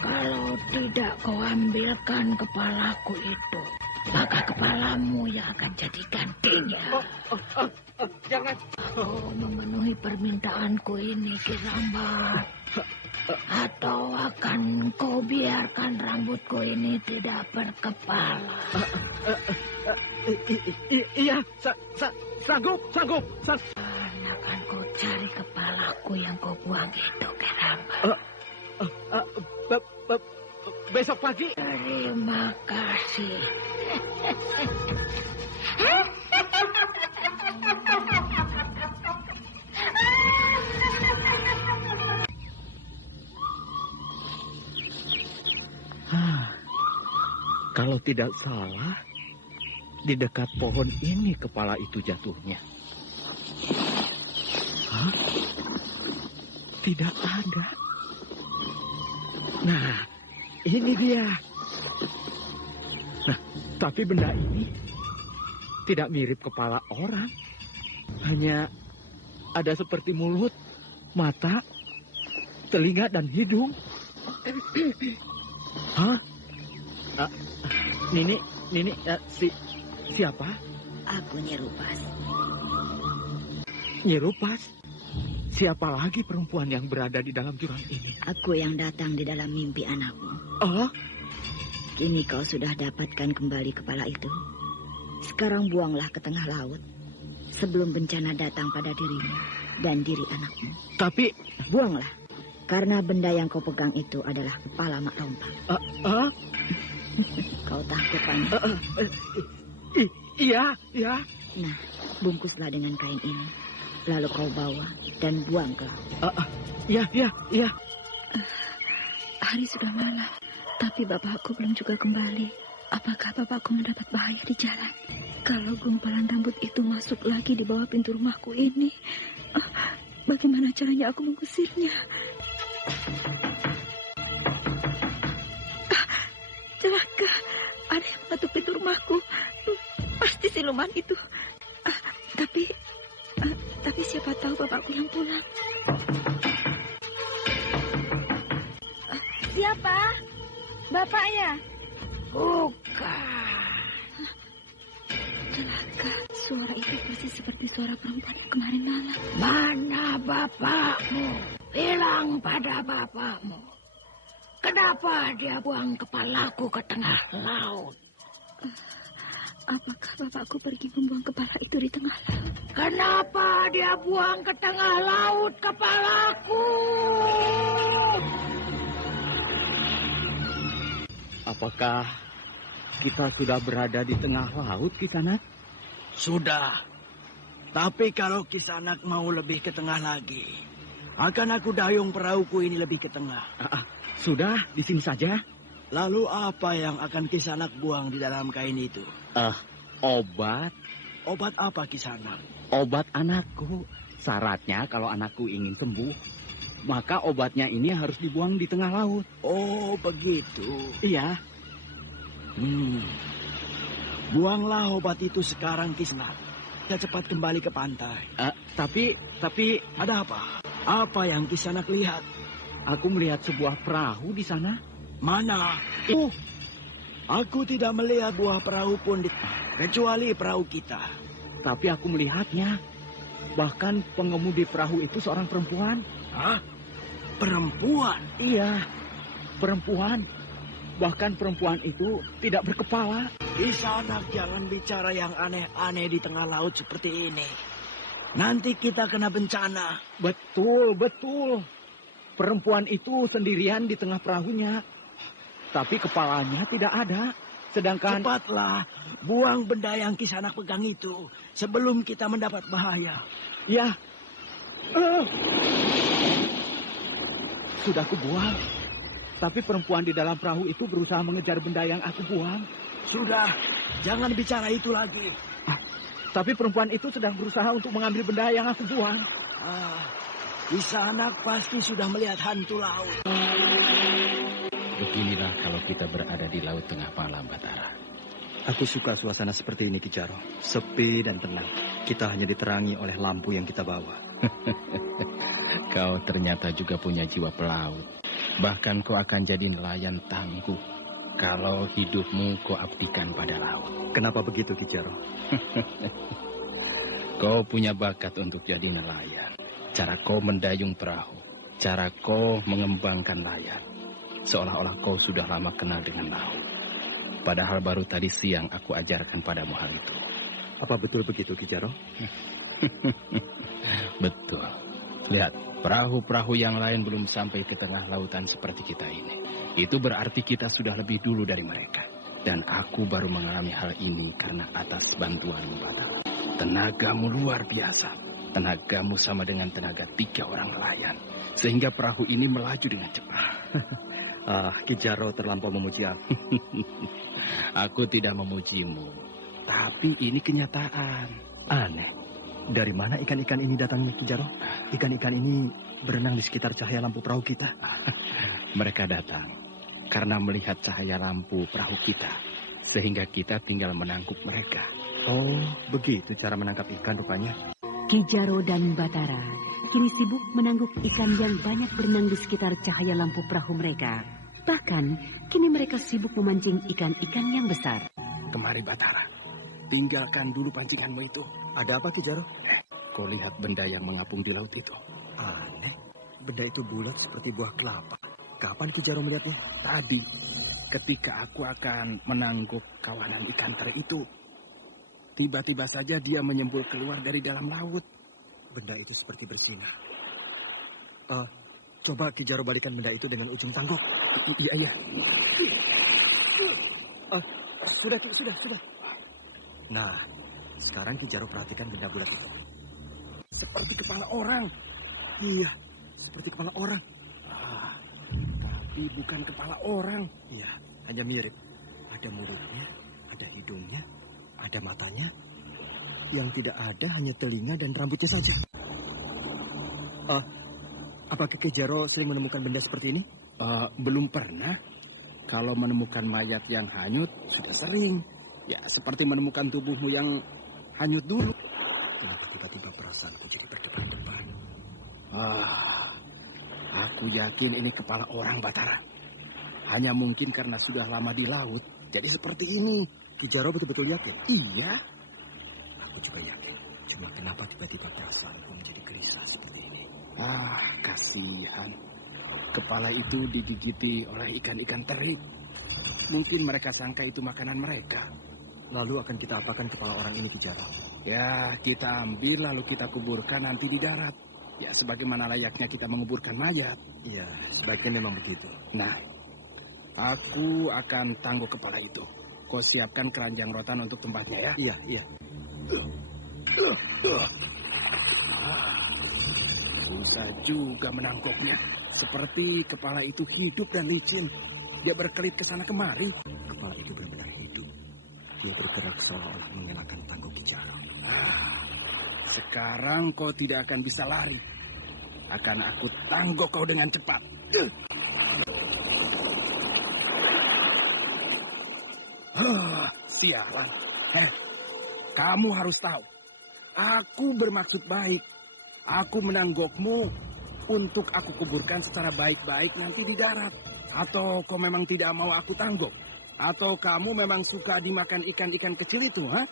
Kalau tidak kau ambilkan kepalaku itu, maka kepalamu yang akan jadi gantinya. Jangan. Kau memenuhi permintaanku ini, Ki Rambat. Atau akan kau biarkan rambutku ini tidak berkepala? Iya, sanggup. Akan kau cari kepalaku yang kau buang itu, Ki Rambat. Besok pagi. Terima kasih. Kalau tidak salah, di dekat pohon ini kepala itu jatuhnya. Hah? Tidak ada. Nah, ini dia. Nah, tapi benda ini tidak mirip kepala orang. Hanya ada seperti mulut, mata, telinga, dan hidung. Hah? Nini, siapa? Aku Nyerupas. Nyerupas? Siapa lagi perempuan yang berada di dalam jurang ini? Aku yang datang di dalam mimpi anakmu. Oh? Kini kau sudah dapatkan kembali kepala itu. Sekarang buanglah ke tengah laut sebelum bencana datang pada dirimu dan diri anakmu. Tapi buanglah, karena benda yang kau pegang itu adalah kepala Mak Rompang. Kau takut, Pan? Iya. Nah, bungkuslah dengan kain ini. Lalu kau bawa dan buang ke laut. Iya. Hari sudah malam, tapi bapakku belum juga kembali. Apakah bapakku mendapat bahaya di jalan? Kalau gumpalan rambut itu masuk lagi di bawah pintu rumahku ini, bagaimana caranya aku mengusirnya? Celaka, ada yang mengetuk pintu rumahku. Pasti siluman itu. Tapi siapa tahu bapakku yang pulang. Siapa? Bapaknya? Bukan. Celaka, suara itu persis seperti suara perempuan yang kemarin malam. Mana bapakmu? Bilang pada bapakmu. Kenapa dia buang kepalaku ke tengah laut? Apakah bapakku pergi membuang kepala itu di tengah laut? Kenapa dia buang ke tengah laut kepalaku? Apakah kita sudah berada di tengah laut, Kisanak? Sudah. Tapi kalau Kisanak mau lebih ke tengah lagi, akan aku dayung perahuku ini lebih ke tengah. Sudah, di sini saja. Lalu apa yang akan Kisanak buang di dalam kain itu? Obat. Obat apa, Kisanak? Obat anakku. Syaratnya kalau anakku ingin sembuh, maka obatnya ini harus dibuang di tengah laut. Oh, begitu. Iya. Buanglah obat itu sekarang, Kisanak. Kita cepat kembali ke pantai. Tapi ada apa? Apa yang Kisanak lihat? Aku melihat sebuah perahu di sana. Mana? Aku tidak melihat buah perahu pun kecuali perahu kita. Tapi aku melihatnya. Bahkan pengemudi perahu itu seorang perempuan. Hah? Perempuan? Iya, perempuan. Bahkan perempuan itu tidak berkepala. Kisanak, jangan bicara yang aneh-aneh di tengah laut seperti ini. Nanti kita kena bencana. Betul. Perempuan itu sendirian di tengah perahunya. Tapi kepalanya tidak ada. Sedangkan... Cepatlah, buang benda yang Kisanak pegang itu sebelum kita mendapat bahaya. Ya. Sudah kubuang. Tapi perempuan di dalam perahu itu berusaha mengejar benda yang aku buang. Sudah, jangan bicara itu lagi. Tapi perempuan itu sedang berusaha untuk mengambil benda yang aku buang. Kisanak pasti sudah melihat hantu laut. Beginilah kalau kita berada di laut tengah malam, Batara. Aku suka suasana seperti ini, Ki Jaro. Sepi dan tenang. Kita hanya diterangi oleh lampu yang kita bawa. Kau ternyata juga punya jiwa pelaut. Bahkan kau akan jadi nelayan tangguh kalau hidupmu kau abdikan pada laut. Kenapa begitu, Ki Jaro? Kau punya bakat untuk jadi nelayan. Cara kau mendayung perahu, cara kau mengembangkan layar. Seolah-olah kau sudah lama kenal dengan laut. Padahal baru tadi siang aku ajarkan padamu hal itu. Apa betul begitu, Ki Jaro? Betul. Lihat, perahu-perahu yang lain belum sampai ke tengah lautan seperti kita ini. Itu berarti kita sudah lebih dulu dari mereka. Dan aku baru mengalami hal ini karena atas bantuanmu, Batara. Tenagamu luar biasa. Tenagamu sama dengan tenaga 3 orang nelayan. Sehingga perahu ini melaju dengan cepat. Ki Jaro terlampau memuji aku. Aku tidak memujimu. Tapi ini kenyataan. Aneh. Dari mana ikan-ikan ini datangnya, Ki Jaro? Ikan-ikan ini berenang di sekitar cahaya lampu perahu kita. Mereka datang karena melihat cahaya lampu perahu kita. Sehingga kita tinggal menangkap mereka. Oh, begitu cara menangkap ikan rupanya. Ki Jaro dan Batara kini sibuk menangguk ikan yang banyak berenang di sekitar cahaya lampu perahu mereka. Bahkan, kini mereka sibuk memancing ikan-ikan yang besar. Kemari, Batara. Tinggalkan dulu pancinganmu itu. Ada apa, Ki Jaro? Kau lihat benda yang mengapung di laut itu? Aneh. Benda itu bulat seperti buah kelapa. Kapan Ki Jaro melihatnya? Tadi, ketika aku akan menangguk kawanan ikan teri itu. Tiba-tiba saja dia menyembul keluar dari dalam laut. Benda itu seperti bersinar. Coba Ki Jaro balikan benda itu dengan ujung tangguk. Iya. Sudah. Nah, sekarang Ki Jaro perhatikan benda bulat itu. Seperti kepala orang. Iya, seperti kepala orang. Tapi bukan kepala orang. Iya, hanya mirip. Ada mulutnya, ada hidungnya, ada matanya. Yang tidak ada hanya telinga dan rambutnya saja. Apakah Ki Jaro sering menemukan benda seperti ini? Belum pernah. Kalau menemukan mayat yang hanyut, sudah sering. Ya, seperti menemukan tubuhmu yang hanyut dulu. Kenapa tiba-tiba perasaanku jadi berdebar-debar? Aku yakin ini kepala orang, Batara. Hanya mungkin karena sudah lama di laut, jadi seperti ini. Ki Jaro betul-betul yakin? Iya. Aku juga yakin. Cuma kenapa tiba-tiba perasaanku menjadi gelisah seperti ini? Kasihan. Kepala itu digigiti oleh ikan-ikan teri. Mungkin mereka sangka itu makanan mereka. Lalu akan kita apakan kepala orang ini, Ki Jaro? Ya, kita ambil lalu kita kuburkan nanti di darat. Ya, sebagaimana layaknya kita menguburkan mayat. Iya, sebaiknya memang begitu. Nah, aku akan tangguh kepala itu. Kau siapkan keranjang rotan untuk tempatnya ya? Iya. Susah juga menangkapnya. Seperti kepala itu hidup dan licin. Dia berkelit ke sana kemari. Kepala itu benar-benar hidup. Dia bergerak seolah-olah mengelakkan tangguh Ki Jaro. Sekarang kau tidak akan bisa lari. Akan aku tangguh kau dengan cepat. Sialan. Kamu harus tahu. Aku bermaksud baik. Aku menanggukmu untuk aku kuburkan secara baik-baik nanti di darat. Atau kau memang tidak mau aku tangguk? Atau kamu memang suka dimakan ikan-ikan kecil itu, ha?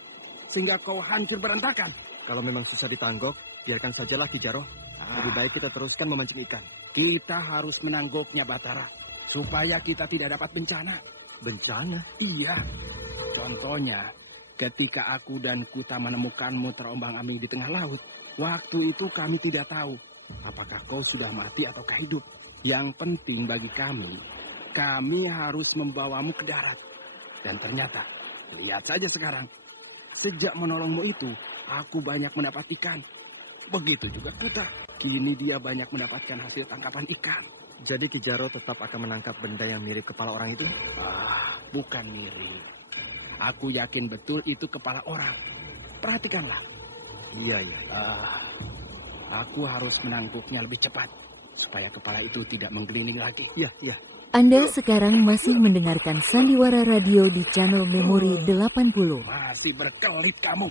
Sehingga kau hancur berantakan. Kalau memang susah ditangguk, biarkan sajalah Ki Jaro. Lebih baik kita teruskan memancing ikan. Kita harus menangguknya, Batara. Supaya kita tidak dapat bencana. Bencana? Iya. Contohnya, ketika aku dan Kuta menemukanmu terombang-ambing di tengah laut. Waktu itu kami tidak tahu apakah kau sudah mati ataukah hidup. Yang penting bagi kami harus membawamu ke darat. Dan ternyata, lihat saja sekarang. Sejak menolongmu itu, aku banyak mendapat ikan. Begitu juga Puta. Kini dia banyak mendapatkan hasil tangkapan ikan. Jadi Ki Jaro tetap akan menangkap benda yang mirip kepala orang itu? Bukan mirip. Aku yakin betul itu kepala orang. Perhatikanlah. Iya. Aku harus menangkupnya lebih cepat. Supaya kepala itu tidak menggelinding lagi. Iya. Anda sekarang masih mendengarkan Sandiwara Radio di channel Memori 80. Masih berkelit kamu.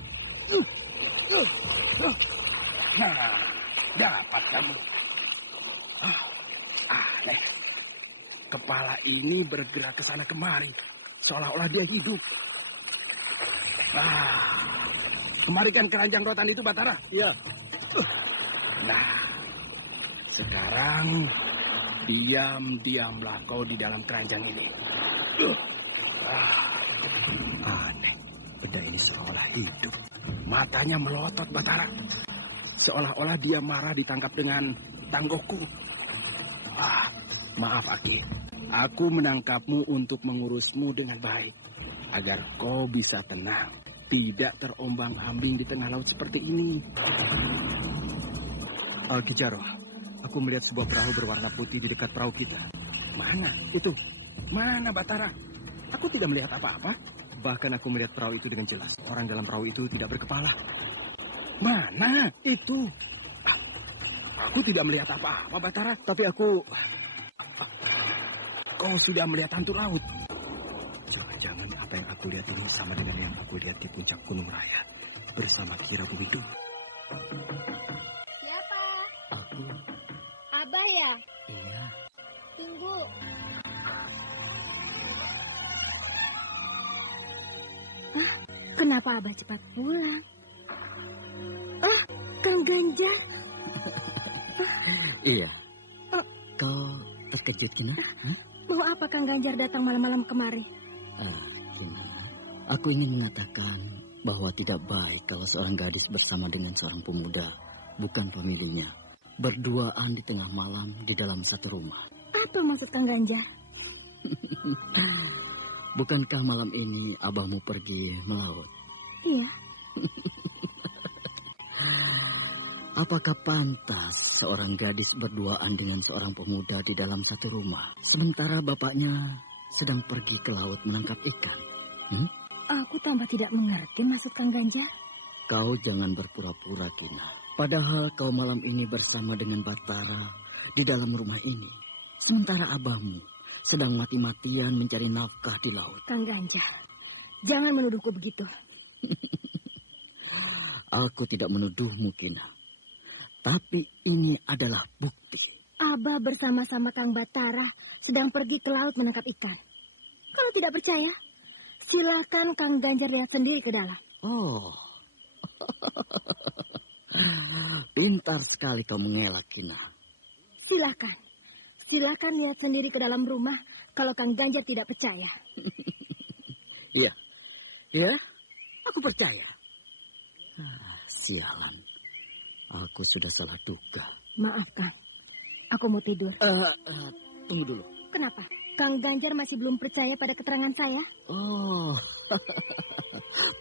Nah, dapat kamu. Aneh. Kepala ini bergerak ke sana kemari. Seolah-olah dia hidup. Kemarikan keranjang rotan itu, Batara. Iya. Nah, sekarang diam-diamlah kau di dalam keranjang ini. Aneh, benda ini seolah hidup. Matanya melotot, Batara. Seolah-olah dia marah ditangkap dengan tanggoku. Maaf, Aki. Aku menangkapmu untuk mengurusmu dengan baik. Agar kau bisa tenang. Tidak terombang-ambing di tengah laut seperti ini. Ki Jaro, aku melihat sebuah perahu berwarna putih di dekat perahu kita. Mana? Itu? Mana, Batara? Aku tidak melihat apa-apa. Bahkan aku melihat perahu itu dengan jelas. Orang dalam perahu itu tidak berkepala. Mana? Itu. Aku tidak melihat apa-apa, Batara. Tapi aku... Kau sudah melihat hantu laut. Jangan-jangan apa yang aku lihat ini sama dengan yang aku lihat di puncak Gunung Raya. Bersama Ki Rabu Widu. Siapa? Aku. Abah ya? Iya. Tunggu. Kenapa Abah cepat pulang? Kang Ganjar. Iya. Kau terkejut, Kina? Mau apa Kang Ganjar datang malam-malam kemari? Kina, aku ingin mengatakan bahwa tidak baik kalau seorang gadis bersama dengan seorang pemuda, bukan familinya, berduaan di tengah malam di dalam satu rumah. Apa maksud Kang Ganjar? Bukankah malam ini abahmu pergi melaut? Iya. Apakah pantas seorang gadis berduaan dengan seorang pemuda di dalam satu rumah, sementara bapaknya sedang pergi ke laut menangkap ikan? Aku tambah tidak mengerti maksud Kang Ganjar. Kau jangan berpura-pura, Kina. Padahal kau malam ini bersama dengan Batara di dalam rumah ini, sementara abahmu sedang mati-matian mencari nafkah di laut. Kang Ganjar, jangan menuduhku begitu. Aku tidak menuduhmu, Kina. Tapi ini adalah bukti. Abah bersama-sama Kang Batara sedang pergi ke laut menangkap ikan. Kalau tidak percaya, silakan Kang Ganjar lihat sendiri ke dalam. Oh, pintar sekali kau mengelak, Kina. Silakan lihat sendiri ke dalam rumah kalau Kang Ganjar tidak percaya. Iya, aku percaya. Sialan. Aku sudah salah duga. Maaf, Kang. Aku mau tidur. Tunggu dulu. Kenapa? Kang Ganjar masih belum percaya pada keterangan saya? Oh,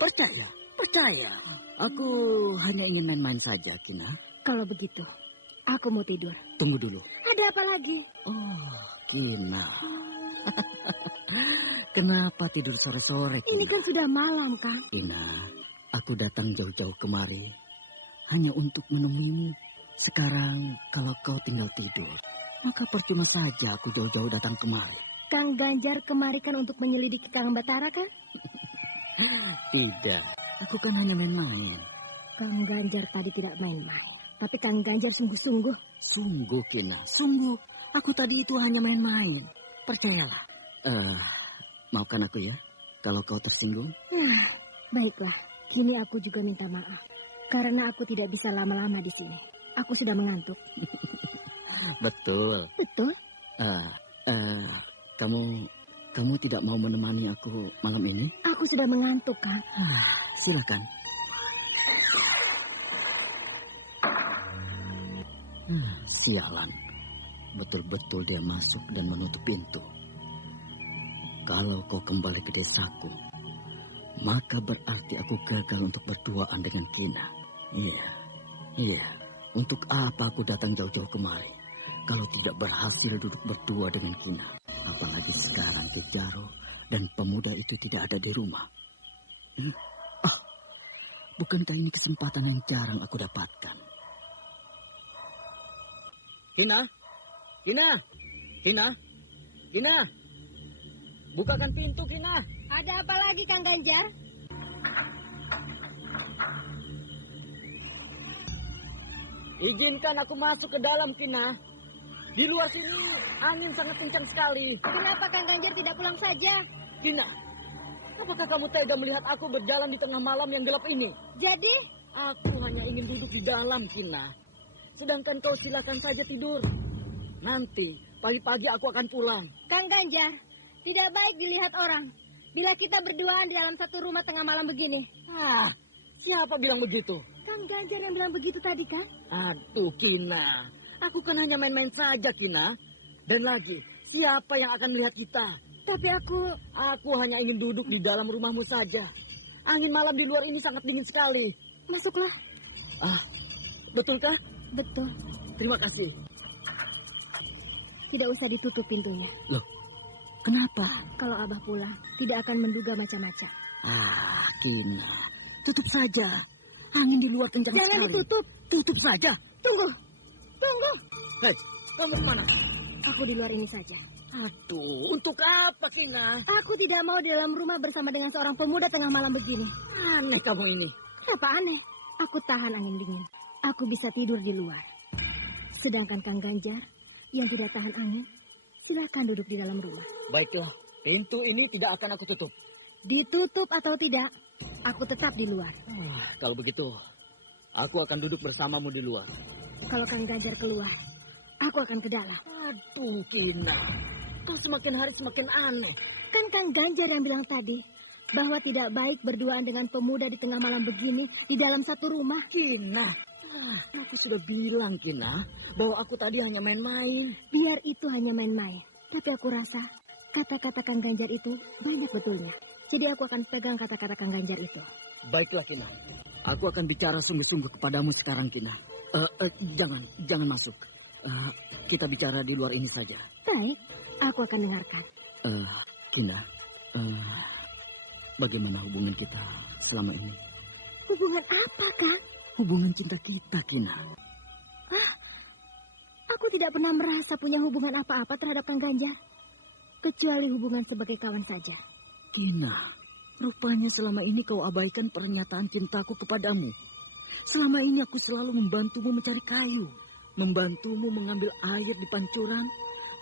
percaya. Aku hanya ingin main-main saja, Kina. Kalau begitu, aku mau tidur. Tunggu dulu. Ada apa lagi? Oh, Kina. Kenapa tidur sore-sore, Kina? Ini kan sudah malam, Kang. Kina, aku datang jauh-jauh kemari hanya untuk menemuimu. Sekarang kalau kau tinggal tidur, maka percuma saja aku jauh-jauh datang kemari. Kang Ganjar kemari kan untuk menyelidiki Kang Batara, kan? Tidak, aku kan hanya main-main. Kang Ganjar tadi tidak main-main, tapi Kang Ganjar sungguh-sungguh. Sungguh, Kina, sungguh. Aku tadi itu hanya main-main. Percayalah. Maafkan aku ya, kalau kau tersinggung. Nah, baiklah. Kini aku juga minta maaf. Karena aku tidak bisa lama-lama di sini. Aku sudah mengantuk. Betul. Betul? Kamu tidak mau menemani aku malam ini? Aku sudah mengantuk, Kang. Silakan. Sialan. Betul-betul dia masuk dan menutup pintu. Kalau kau kembali ke desaku, maka berarti aku gagal untuk berduaan dengan Kina. Iya. Untuk apa aku datang jauh-jauh kemari kalau tidak berhasil duduk berdua dengan Kina? Apalagi sekarang Kijaro dan pemuda itu tidak ada di rumah. Bukankah ini kesempatan yang jarang aku dapatkan? Kina, bukakan pintu, Kina. Ada apa lagi, Kang Ganjar? Izinkan aku masuk ke dalam, Kina. Di luar sini angin sangat kencang sekali. Kenapa Kang Ganjar tidak pulang saja? Kina, apakah kamu tega melihat aku berjalan di tengah malam yang gelap ini? Jadi? Aku hanya ingin duduk di dalam, Kina. Sedangkan kau silakan saja tidur. Nanti pagi-pagi aku akan pulang. Kang Ganjar, tidak baik dilihat orang bila kita berduaan di dalam satu rumah tengah malam begini. Siapa bilang begitu? Kang Ganjar yang bilang begitu tadi, kan? Aduh, Kina. Aku kan hanya main-main saja, Kina. Dan lagi, siapa yang akan melihat kita? Tapi aku hanya ingin duduk di dalam rumahmu saja. Angin malam di luar ini sangat dingin sekali. Masuklah. Betulkah? Betul. Terima kasih. Tidak usah ditutup pintunya. Loh, kenapa? Kalau Abah pulang, tidak akan menduga macam-macam. Kina, tutup saja. Angin di luar kencang sekali. Jangan ditutup. Tutup saja. Tunggu. Hei, kamu kemana? Aku di luar ini saja. Aduh, untuk apa, Kina? Aku tidak mau di dalam rumah bersama dengan seorang pemuda tengah malam begini. Aneh kamu ini. Kenapa aneh? Aku tahan angin dingin. Aku bisa tidur di luar. Sedangkan Kang Ganjar yang tidak tahan angin, silakan duduk di dalam rumah. Baiklah, pintu ini tidak akan aku tutup. Ditutup atau tidak, aku tetap di luar. Kalau begitu, aku akan duduk bersamamu di luar. Kalau Kang Ganjar keluar, aku akan ke dalam. Aduh, Kina. Kau semakin hari semakin aneh. Kan Kang Ganjar yang bilang tadi bahwa tidak baik berduaan dengan pemuda di tengah malam begini di dalam satu rumah. Kina, aku sudah bilang, Kina, bahwa aku tadi hanya main-main. Biar itu hanya main-main. Tapi aku rasa kata-kata Kang Ganjar itu banyak betulnya. Jadi aku akan pegang kata-kata Kang Ganjar itu. Baiklah, Kina. Aku akan bicara sungguh-sungguh kepadamu sekarang, Kina. Jangan masuk. Kita bicara di luar ini saja. Baik, aku akan dengarkan. Kina, bagaimana hubungan kita selama ini? Hubungan apa, Kang? Hubungan cinta kita, Kina. Aku tidak pernah merasa punya hubungan apa-apa terhadap Kang Ganjar. Kecuali hubungan sebagai kawan saja. Kina, rupanya selama ini kau abaikan pernyataan cintaku kepadamu. Selama ini aku selalu membantumu mencari kayu, membantumu mengambil air di pancuran,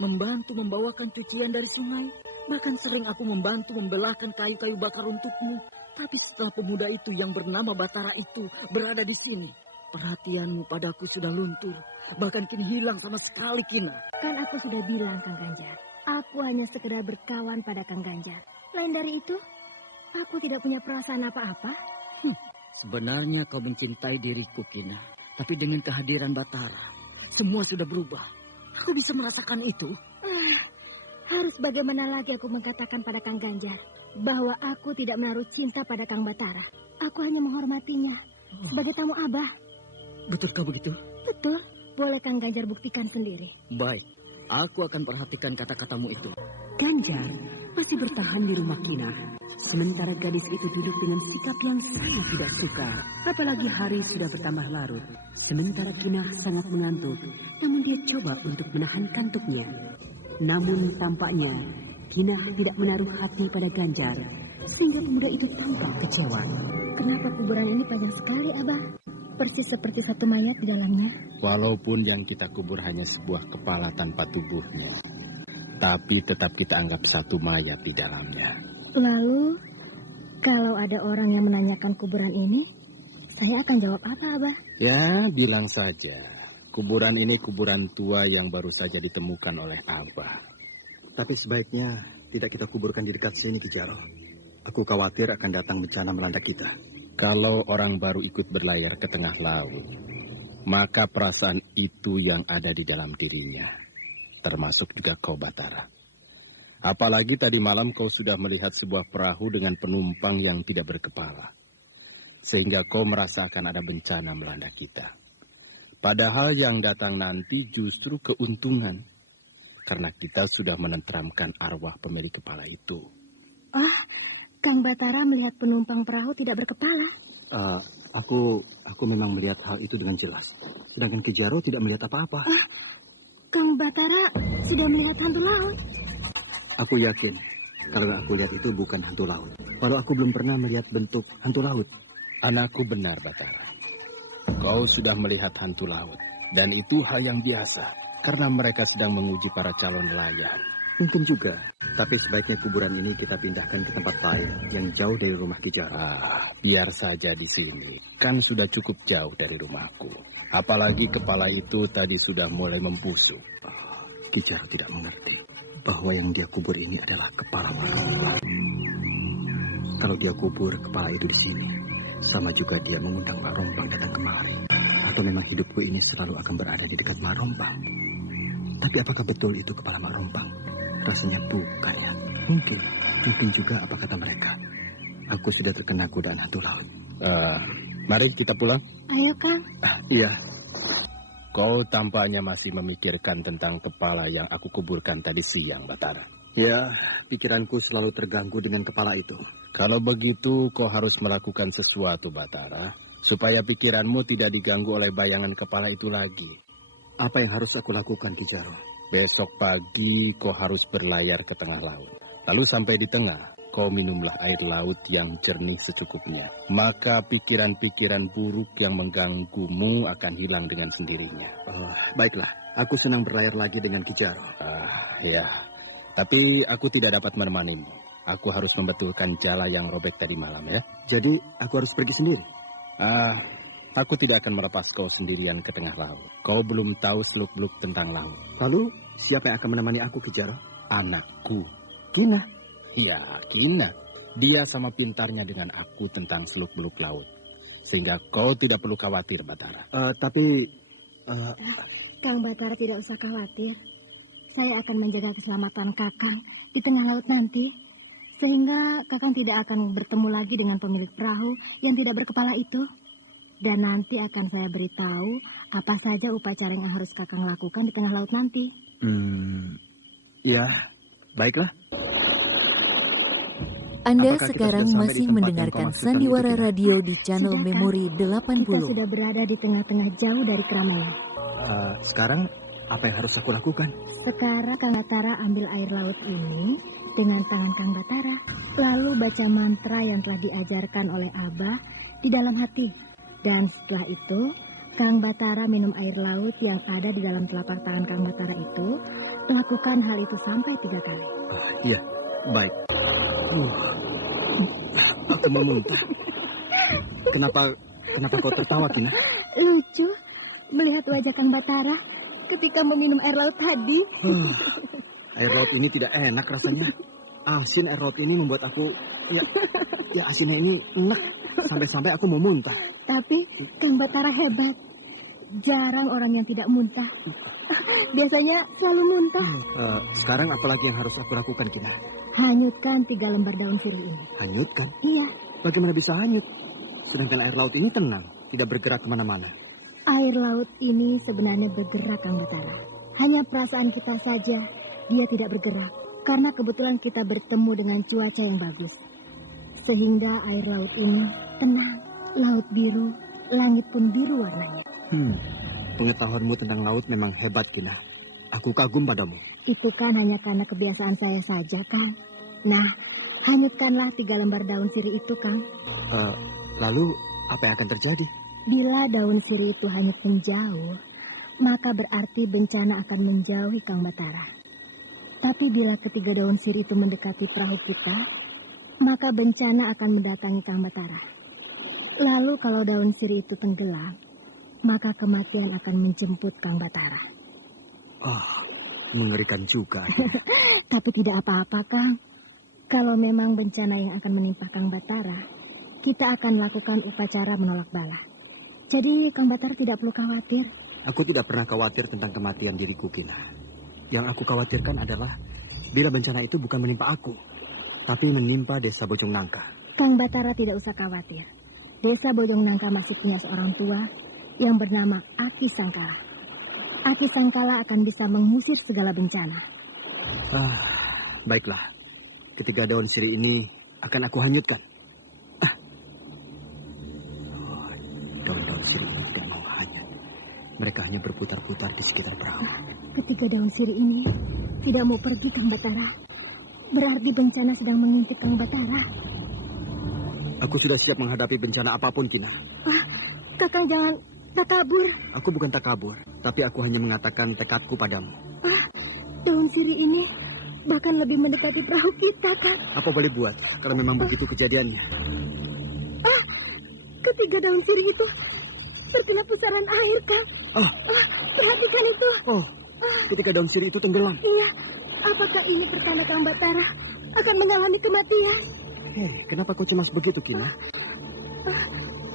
membantu membawakan cucian dari sungai. Bahkan sering aku membantu membelahkan kayu-kayu bakar untukmu. Tapi setelah pemuda itu yang bernama Batara itu berada di sini, perhatianmu padaku sudah luntur. Bahkan kini hilang sama sekali, Kina. Kan aku sudah bilang, Kang Ganjar, aku hanya sekedar berkawan pada Kang Ganjar. Lain dari itu, aku tidak punya perasaan apa-apa. Sebenarnya kau mencintai diriku, Kina. Tapi dengan kehadiran Batara, semua sudah berubah. Aku bisa merasakan itu. Harus bagaimana lagi aku mengatakan pada Kang Ganjar bahwa aku tidak menaruh cinta pada Kang Batara. Aku hanya menghormatinya sebagai tamu Abah. Betulkah begitu? Betul. Boleh Kang Ganjar buktikan sendiri. Baik, aku akan perhatikan kata-katamu itu. Ganjar masih bertahan di rumah Kina. Sementara gadis itu duduk dengan sikap yang sangat tidak suka. Apalagi hari sudah bertambah larut. Sementara Kina sangat mengantuk. Namun dia coba untuk menahan kantuknya. Namun tampaknya Kina tidak menaruh hati pada Ganjar. Sehingga pemuda itu tampak kecewa. Kenapa kuburan ini panjang sekali, Abah? Persis seperti satu mayat di dalamnya. Walaupun yang kita kubur hanya sebuah kepala tanpa tubuhnya, tapi tetap kita anggap satu mayat di dalamnya. Lalu, kalau ada orang yang menanyakan kuburan ini, saya akan jawab apa, Abah? Ya, bilang saja. Kuburan ini kuburan tua yang baru saja ditemukan oleh Abah. Tapi sebaiknya tidak kita kuburkan di dekat sini, Kijaro. Aku khawatir akan datang bencana melanda kita. Kalau orang baru ikut berlayar ke tengah laut, maka perasaan itu yang ada di dalam dirinya, termasuk juga kau, Batara. Apalagi tadi malam kau sudah melihat sebuah perahu dengan penumpang yang tidak berkepala. Sehingga kau merasakan ada bencana melanda kita. Padahal yang datang nanti justru keuntungan. Karena kita sudah menenteramkan arwah pemilik kepala itu. Oh, Kang Batara melihat penumpang perahu tidak berkepala. Aku memang melihat hal itu dengan jelas. Sedangkan Ki Jaro tidak melihat apa-apa. Kang Batara sudah melihat hantu laut. Aku yakin kalau aku lihat itu bukan hantu laut. Walau aku belum pernah melihat bentuk hantu laut. Anakku benar, Batara. Kau sudah melihat hantu laut. Dan itu hal yang biasa. Karena mereka sedang menguji para calon nelayan. Mungkin juga. Tapi sebaiknya kuburan ini kita pindahkan ke tempat lain yang jauh dari rumah Ki Jaro. Biar saja di sini. Kan sudah cukup jauh dari rumahku. Apalagi kepala itu tadi sudah mulai membusuk. Ki Jaro tidak mengerti bahwa yang dia kubur ini adalah kepala Marompang. Kalau dia kubur kepala itu di sini, sama juga dia mengundang Marompang datang kemari. Atau memang hidupku ini selalu akan berada di dekat Marompang. Tapi apakah betul itu kepala Marompang? Rasanya bukan ya. Mungkin juga apa kata mereka. Aku sudah terkena godaan hantu laut. Mari kita pulang. Ayo, Kang. Iya. Kau tampaknya masih memikirkan tentang kepala yang aku kuburkan tadi siang, Batara. Ya, pikiranku selalu terganggu dengan kepala itu. Kalau begitu, kau harus melakukan sesuatu, Batara. Supaya pikiranmu tidak diganggu oleh bayangan kepala itu lagi. Apa yang harus aku lakukan, Ki Jaro? Besok pagi kau harus berlayar ke tengah laut. Lalu sampai di tengah, kau minumlah air laut yang jernih secukupnya. Maka pikiran-pikiran buruk yang mengganggumu akan hilang dengan sendirinya. Baiklah, aku senang berlayar lagi dengan Ki Jaro. Ya, tapi aku tidak dapat menemanimu. Aku harus membetulkan jala yang robek tadi malam ya. Jadi aku harus pergi sendiri? Aku tidak akan melepas kau sendirian ke tengah laut. Kau belum tahu seluk-beluk tentang laut. Lalu, siapa yang akan menemani aku, Ki Jaro? Anakku. Kina? Ya, Kina. Dia sama pintarnya dengan aku tentang seluk-beluk laut. Sehingga kau tidak perlu khawatir, Batara. Kang Batara tidak usah khawatir. Saya akan menjaga keselamatan Kakang di tengah laut nanti. Sehingga Kakang tidak akan bertemu lagi dengan pemilik perahu yang tidak berkepala itu. Dan nanti akan saya beritahu apa saja upacara yang harus Kakang lakukan di tengah laut nanti. Ya, baiklah. Anda sekarang masih mendengarkan Sandiwara Radio di channel Sudah, Memori 80. Kita sudah berada di tengah-tengah jauh dari keramaian. Sekarang apa yang harus aku lakukan? Sekarang Kang Batara ambil air laut ini dengan tangan Kang Batara. Lalu baca mantra yang telah diajarkan oleh Abah di dalam hati. Dan setelah itu, Kang Batara minum air laut yang ada di dalam telapak tangan Kang Batara itu. Lakukan hal itu sampai 3 kali. Iya, baik. Aku mau muntah. Kenapa kau tertawa, Kina? Lucu melihat wajah Kang Batara ketika meminum air laut tadi. Air laut ini tidak enak rasanya. Asin air laut ini membuat aku... Ya asinnya ini enak. Sampai-sampai aku mau muntah. Tapi Kang Batara hebat. Jarang orang yang tidak muntah. Biasanya selalu muntah. Sekarang apalagi yang harus aku lakukan, Kina? Hanyutkan 3 lembar daun sirih ini. Hanyutkan? Iya. Bagaimana bisa hanyut? Sedangkan air laut ini tenang, tidak bergerak kemana-mana. Air laut ini sebenarnya bergerak, Kang Batara. Hanya perasaan kita saja, dia tidak bergerak. Karena kebetulan kita bertemu dengan cuaca yang bagus. Sehingga air laut ini tenang. Laut biru, langit pun biru warnanya. Pengetahuanmu tentang laut memang hebat, Kina. Aku kagum padamu. Itu kan hanya karena kebiasaan saya saja, Kang. Nah, hanyutkanlah 3 lembar daun sirih itu, Kang. Lalu, apa yang akan terjadi? Bila daun sirih itu hanyut menjauh, maka berarti bencana akan menjauhi Kang Batara. Tapi bila ketiga daun sirih itu mendekati perahu kita, maka bencana akan mendatangi Kang Batara. Lalu kalau daun sirih itu tenggelam, maka kematian akan menjemput Kang Batara. Mengerikan juga. Tapi tidak apa-apa, Kang. Kalau memang bencana yang akan menimpa Kang Batara, kita akan lakukan upacara menolak bala. Jadi Kang Batara tidak perlu khawatir. Aku tidak pernah khawatir tentang kematian diriku, Kina. Yang aku khawatirkan adalah bila bencana itu bukan menimpa aku, tapi menimpa desa Bojong Nangka. Kang Batara tidak usah khawatir. Desa Bojong Nangka masih punya seorang tua yang bernama Aki Sangkala. Aki Sangkala akan bisa mengusir segala bencana. Baiklah. Ketiga daun sirih ini akan aku hanyutkan. Daun-daun sirih ini tidak mau hanyut. Mereka hanya berputar-putar di sekitar perahu. Ketiga daun sirih ini tidak mau pergi, Kang Batara. Berarti bencana sedang mengintik Kang Batara. Aku sudah siap menghadapi bencana apapun, Kina. Kakang jangan takabur. Aku bukan takabur, tapi aku hanya mengatakan tekadku padamu. Daun sirih ini bahkan lebih mendekati perahu kita, Kang. Apa boleh buat, kalau memang begitu kejadiannya. Ketiga daun sirih itu terkena pusaran air, Kang. Perhatikan itu. Ketika daun sirih itu tenggelam. Iya. Apakah ini pertanda Kang Batara akan mengalami kematian? Kenapa kau cemas begitu, Kina?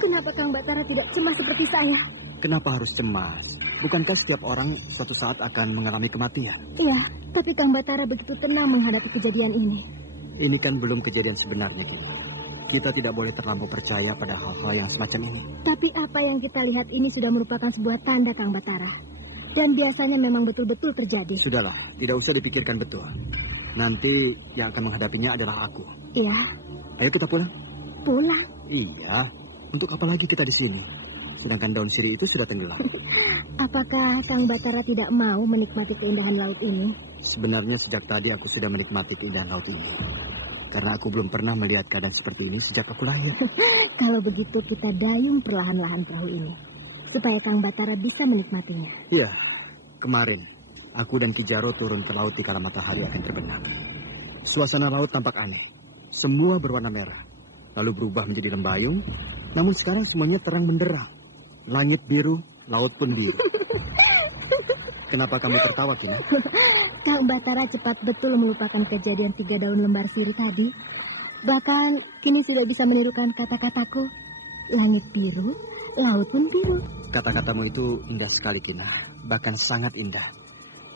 Kenapa Kang Batara tidak cemas seperti saya? Kenapa harus cemas? Bukankah setiap orang suatu saat akan mengalami kematian? Iya, tapi Kang Batara begitu tenang menghadapi kejadian ini. Ini kan belum kejadian sebenarnya, Kina. Kita tidak boleh terlampau percaya pada hal-hal yang semacam ini. Tapi apa yang kita lihat ini sudah merupakan sebuah tanda, Kang Batara. Dan biasanya memang betul-betul terjadi. Sudahlah, tidak usah dipikirkan betul. Nanti yang akan menghadapinya adalah aku. Iya. Ayo kita pulang. Pulang? Iya. Untuk apa lagi kita di sini? Sedangkan daun sirih itu sudah tenggelam. Apakah Kang Batara tidak mau menikmati keindahan laut ini? Sebenarnya sejak tadi aku sudah menikmati keindahan laut ini. Karena aku belum pernah melihat keadaan seperti ini sejak aku lahir. Kalau begitu kita dayung perlahan-lahan perahu ini. Supaya Kang Batara bisa menikmatinya. Iya, kemarin aku dan Ki Jaro turun ke laut di kala matahari akan terbenam. Suasana laut tampak aneh. Semua berwarna merah. Lalu berubah menjadi lembayung. Namun sekarang semuanya terang benderang. Langit biru, laut pun biru. Kenapa kamu tertawa, Kina? Kang Batara cepat betul melupakan kejadian 3 daun lembar sirih tadi. Bahkan kini sudah bisa menirukan kata-kataku. Langit biru, laut pun biru. Kata-katamu itu indah sekali, Kina. Bahkan sangat indah.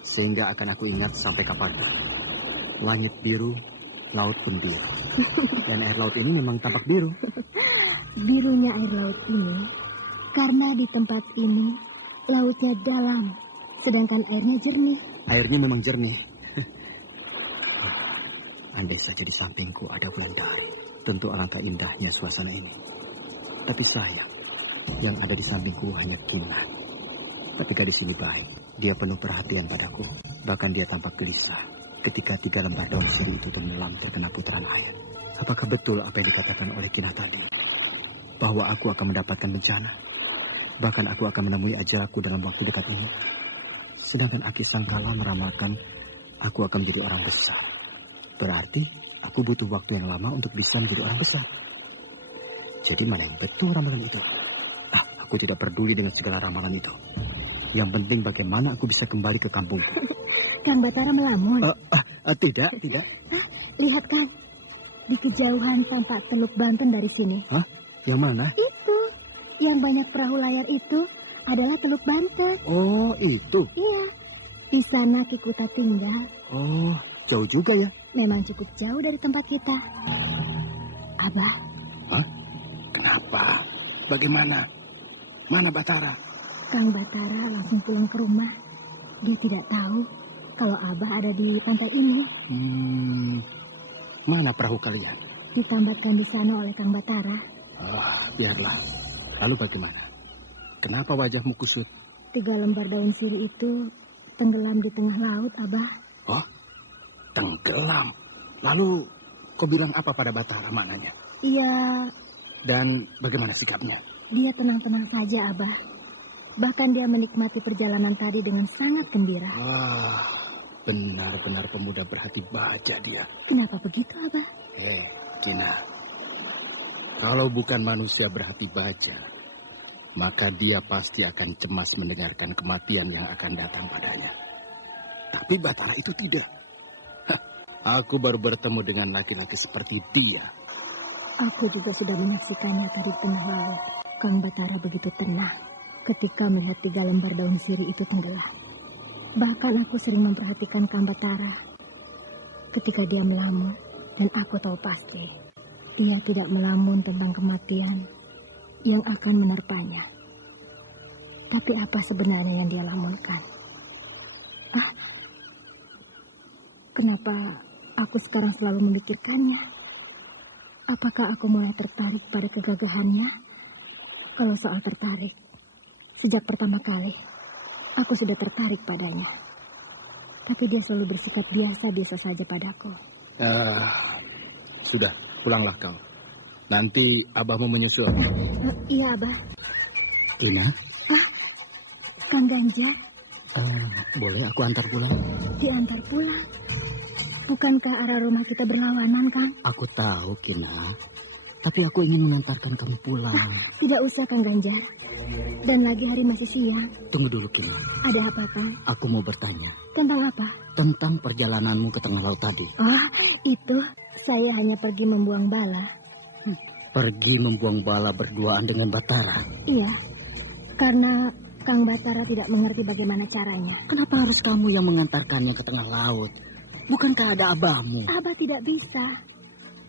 Sehingga akan aku ingat sampai kapanpun. Langit biru, laut pun biru. Dan air laut ini memang tampak biru. Birunya air laut ini karena di tempat ini lautnya dalam, sedangkan airnya jernih. Airnya memang jernih. Andai saja di sampingku ada Wulandari, tentu alangkah indahnya suasana ini. Tapi sayang, yang ada di sampingku hanya Kina. Tapi gadis ini baik, dia penuh perhatian padaku. Bahkan dia tampak gelisah ketika 3 lembar daun sirih itu tenggelam terkena putaran air. Apakah betul apa yang dikatakan oleh Kina tadi? Bahwa aku akan mendapatkan bencana. Bahkan aku akan menemui ajalku dalam waktu dekat ini. Sedangkan Aki Sangkala meramalkan aku akan menjadi orang besar. Berarti aku butuh waktu yang lama untuk bisa menjadi orang besar. Jadi mana yang betul ramalan itu? Aku tidak peduli dengan segala ramalan itu. Yang penting bagaimana aku bisa kembali ke kampungku. Kang Batara melamun. Tidak. Lihat, Kang. Di kejauhan tampak Teluk Banten dari sini. Yang mana? Itu. Yang banyak perahu layar itu adalah Teluk Banten. Oh, itu? Iya. Di sana Kikuta tinggal. Oh, jauh juga ya? Memang cukup jauh dari tempat kita. Abah. Kenapa? Bagaimana? Mana Batara? Kang Batara langsung pulang ke rumah. Dia tidak tahu kalau Abah ada di pantai ini. Mana perahu kalian? Ditambatkan di sana oleh Kang Batara. Biarlah. Lalu bagaimana? Kenapa wajahmu kusut? 3 lembar daun sirih itu tenggelam di tengah laut, Abah. Tenggelam? Lalu kau bilang apa pada Batara maknanya? Iya. Dan bagaimana sikapnya? Dia tenang-tenang saja, Abah. Bahkan dia menikmati perjalanan tadi dengan sangat gembira. Benar-benar pemuda berhati baja dia. Kenapa begitu, Abah? Kina. Kalau bukan manusia berhati baja, maka dia pasti akan cemas mendengarkan kematian yang akan datang padanya. Tapi Batara itu tidak. Aku baru bertemu dengan laki-laki seperti dia. Aku juga sudah menyaksikannya tadi di tengah laut. Kang Batara begitu tenang ketika melihat 3 lembar daun sirih itu tenggelam. Bahkan aku sering memperhatikan Kang Batara. ketika dia melamun, dan aku tahu pasti dia tidak melamun tentang kematian yang akan menerpanya. Tapi apa sebenarnya yang dia lamunkan? Kenapa aku sekarang selalu memikirkannya? Apakah aku mulai tertarik pada kegagahannya? Kalau soal tertarik, sejak pertama kali aku sudah tertarik padanya. Tapi dia selalu bersikap biasa-biasa saja padaku. Sudah, pulanglah kau. Nanti abahmu menyusul. Iya, Abah. Tina? Kang Ganjar. Boleh aku antar pulang? Diantar pulang? Bukankah arah rumah kita berlawanan, Kang? Aku tahu, Kina. Tapi aku ingin mengantarkan kamu pulang. Tidak usah, Kang Ganjar. Dan lagi hari masih siang. Tunggu dulu, Kina. Ada apa, Kang? Aku mau bertanya. Tentang apa? Tentang perjalananmu ke tengah laut tadi. Itu saya hanya pergi membuang bala. Pergi membuang bala berduaan dengan Batara? Iya, karena Kang Batara tidak mengerti bagaimana caranya. Kenapa harus kamu yang mengantarkannya ke tengah laut? Bukankah ada abahmu? Abah tidak bisa.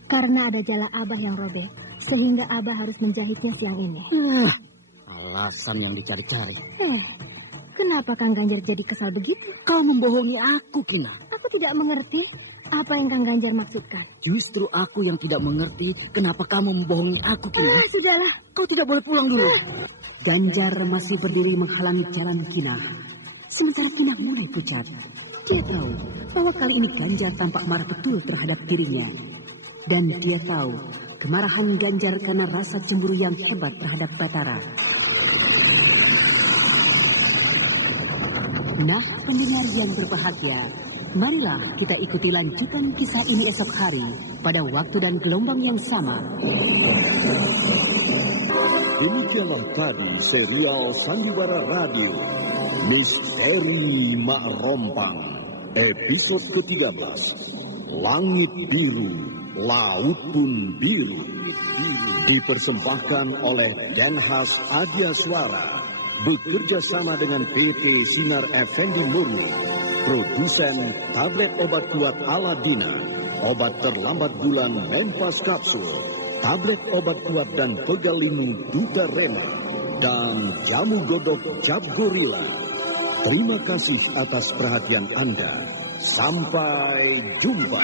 Karena ada jala Abah yang robek. Sehingga Abah harus menjahitnya siang ini. Alasan yang dicari-cari. Kenapa Kang Ganjar jadi kesal begitu? Kau membohongi aku, Kina. Aku tidak mengerti apa yang Kang Ganjar maksudkan. Justru aku yang tidak mengerti kenapa kamu membohongi aku, Kina. Sudahlah. Kau tidak boleh pulang dulu. Ganjar masih berdiri menghalangi jalan Kina. Sementara Kina mulai pucat. Dia tahu bahwa kali ini Ganjar tampak marah betul terhadap dirinya. Dan dia tahu kemarahan Ganjar karena rasa cemburu yang hebat terhadap Batara. Nah, pendengar yang berbahagia, marilah kita ikuti lanjutan kisah ini esok hari pada waktu dan gelombang yang sama. Demikianlah tadi serial Sandiwara Radio Misteri Mak Rompang episode ke-13 Langit Biru, Laut Pun Biru, dipersembahkan oleh Denhas Adya Suara bekerja sama dengan PT Sinar Effendi Murni, produsen tablet obat kuat Aladina, obat terlambat bulan Menpas Kapsul, tablet obat kuat dan pegalinu Duta Rema, dan jamu godok Cap Gorilla. Terima kasih atas perhatian Anda. Sampai jumpa.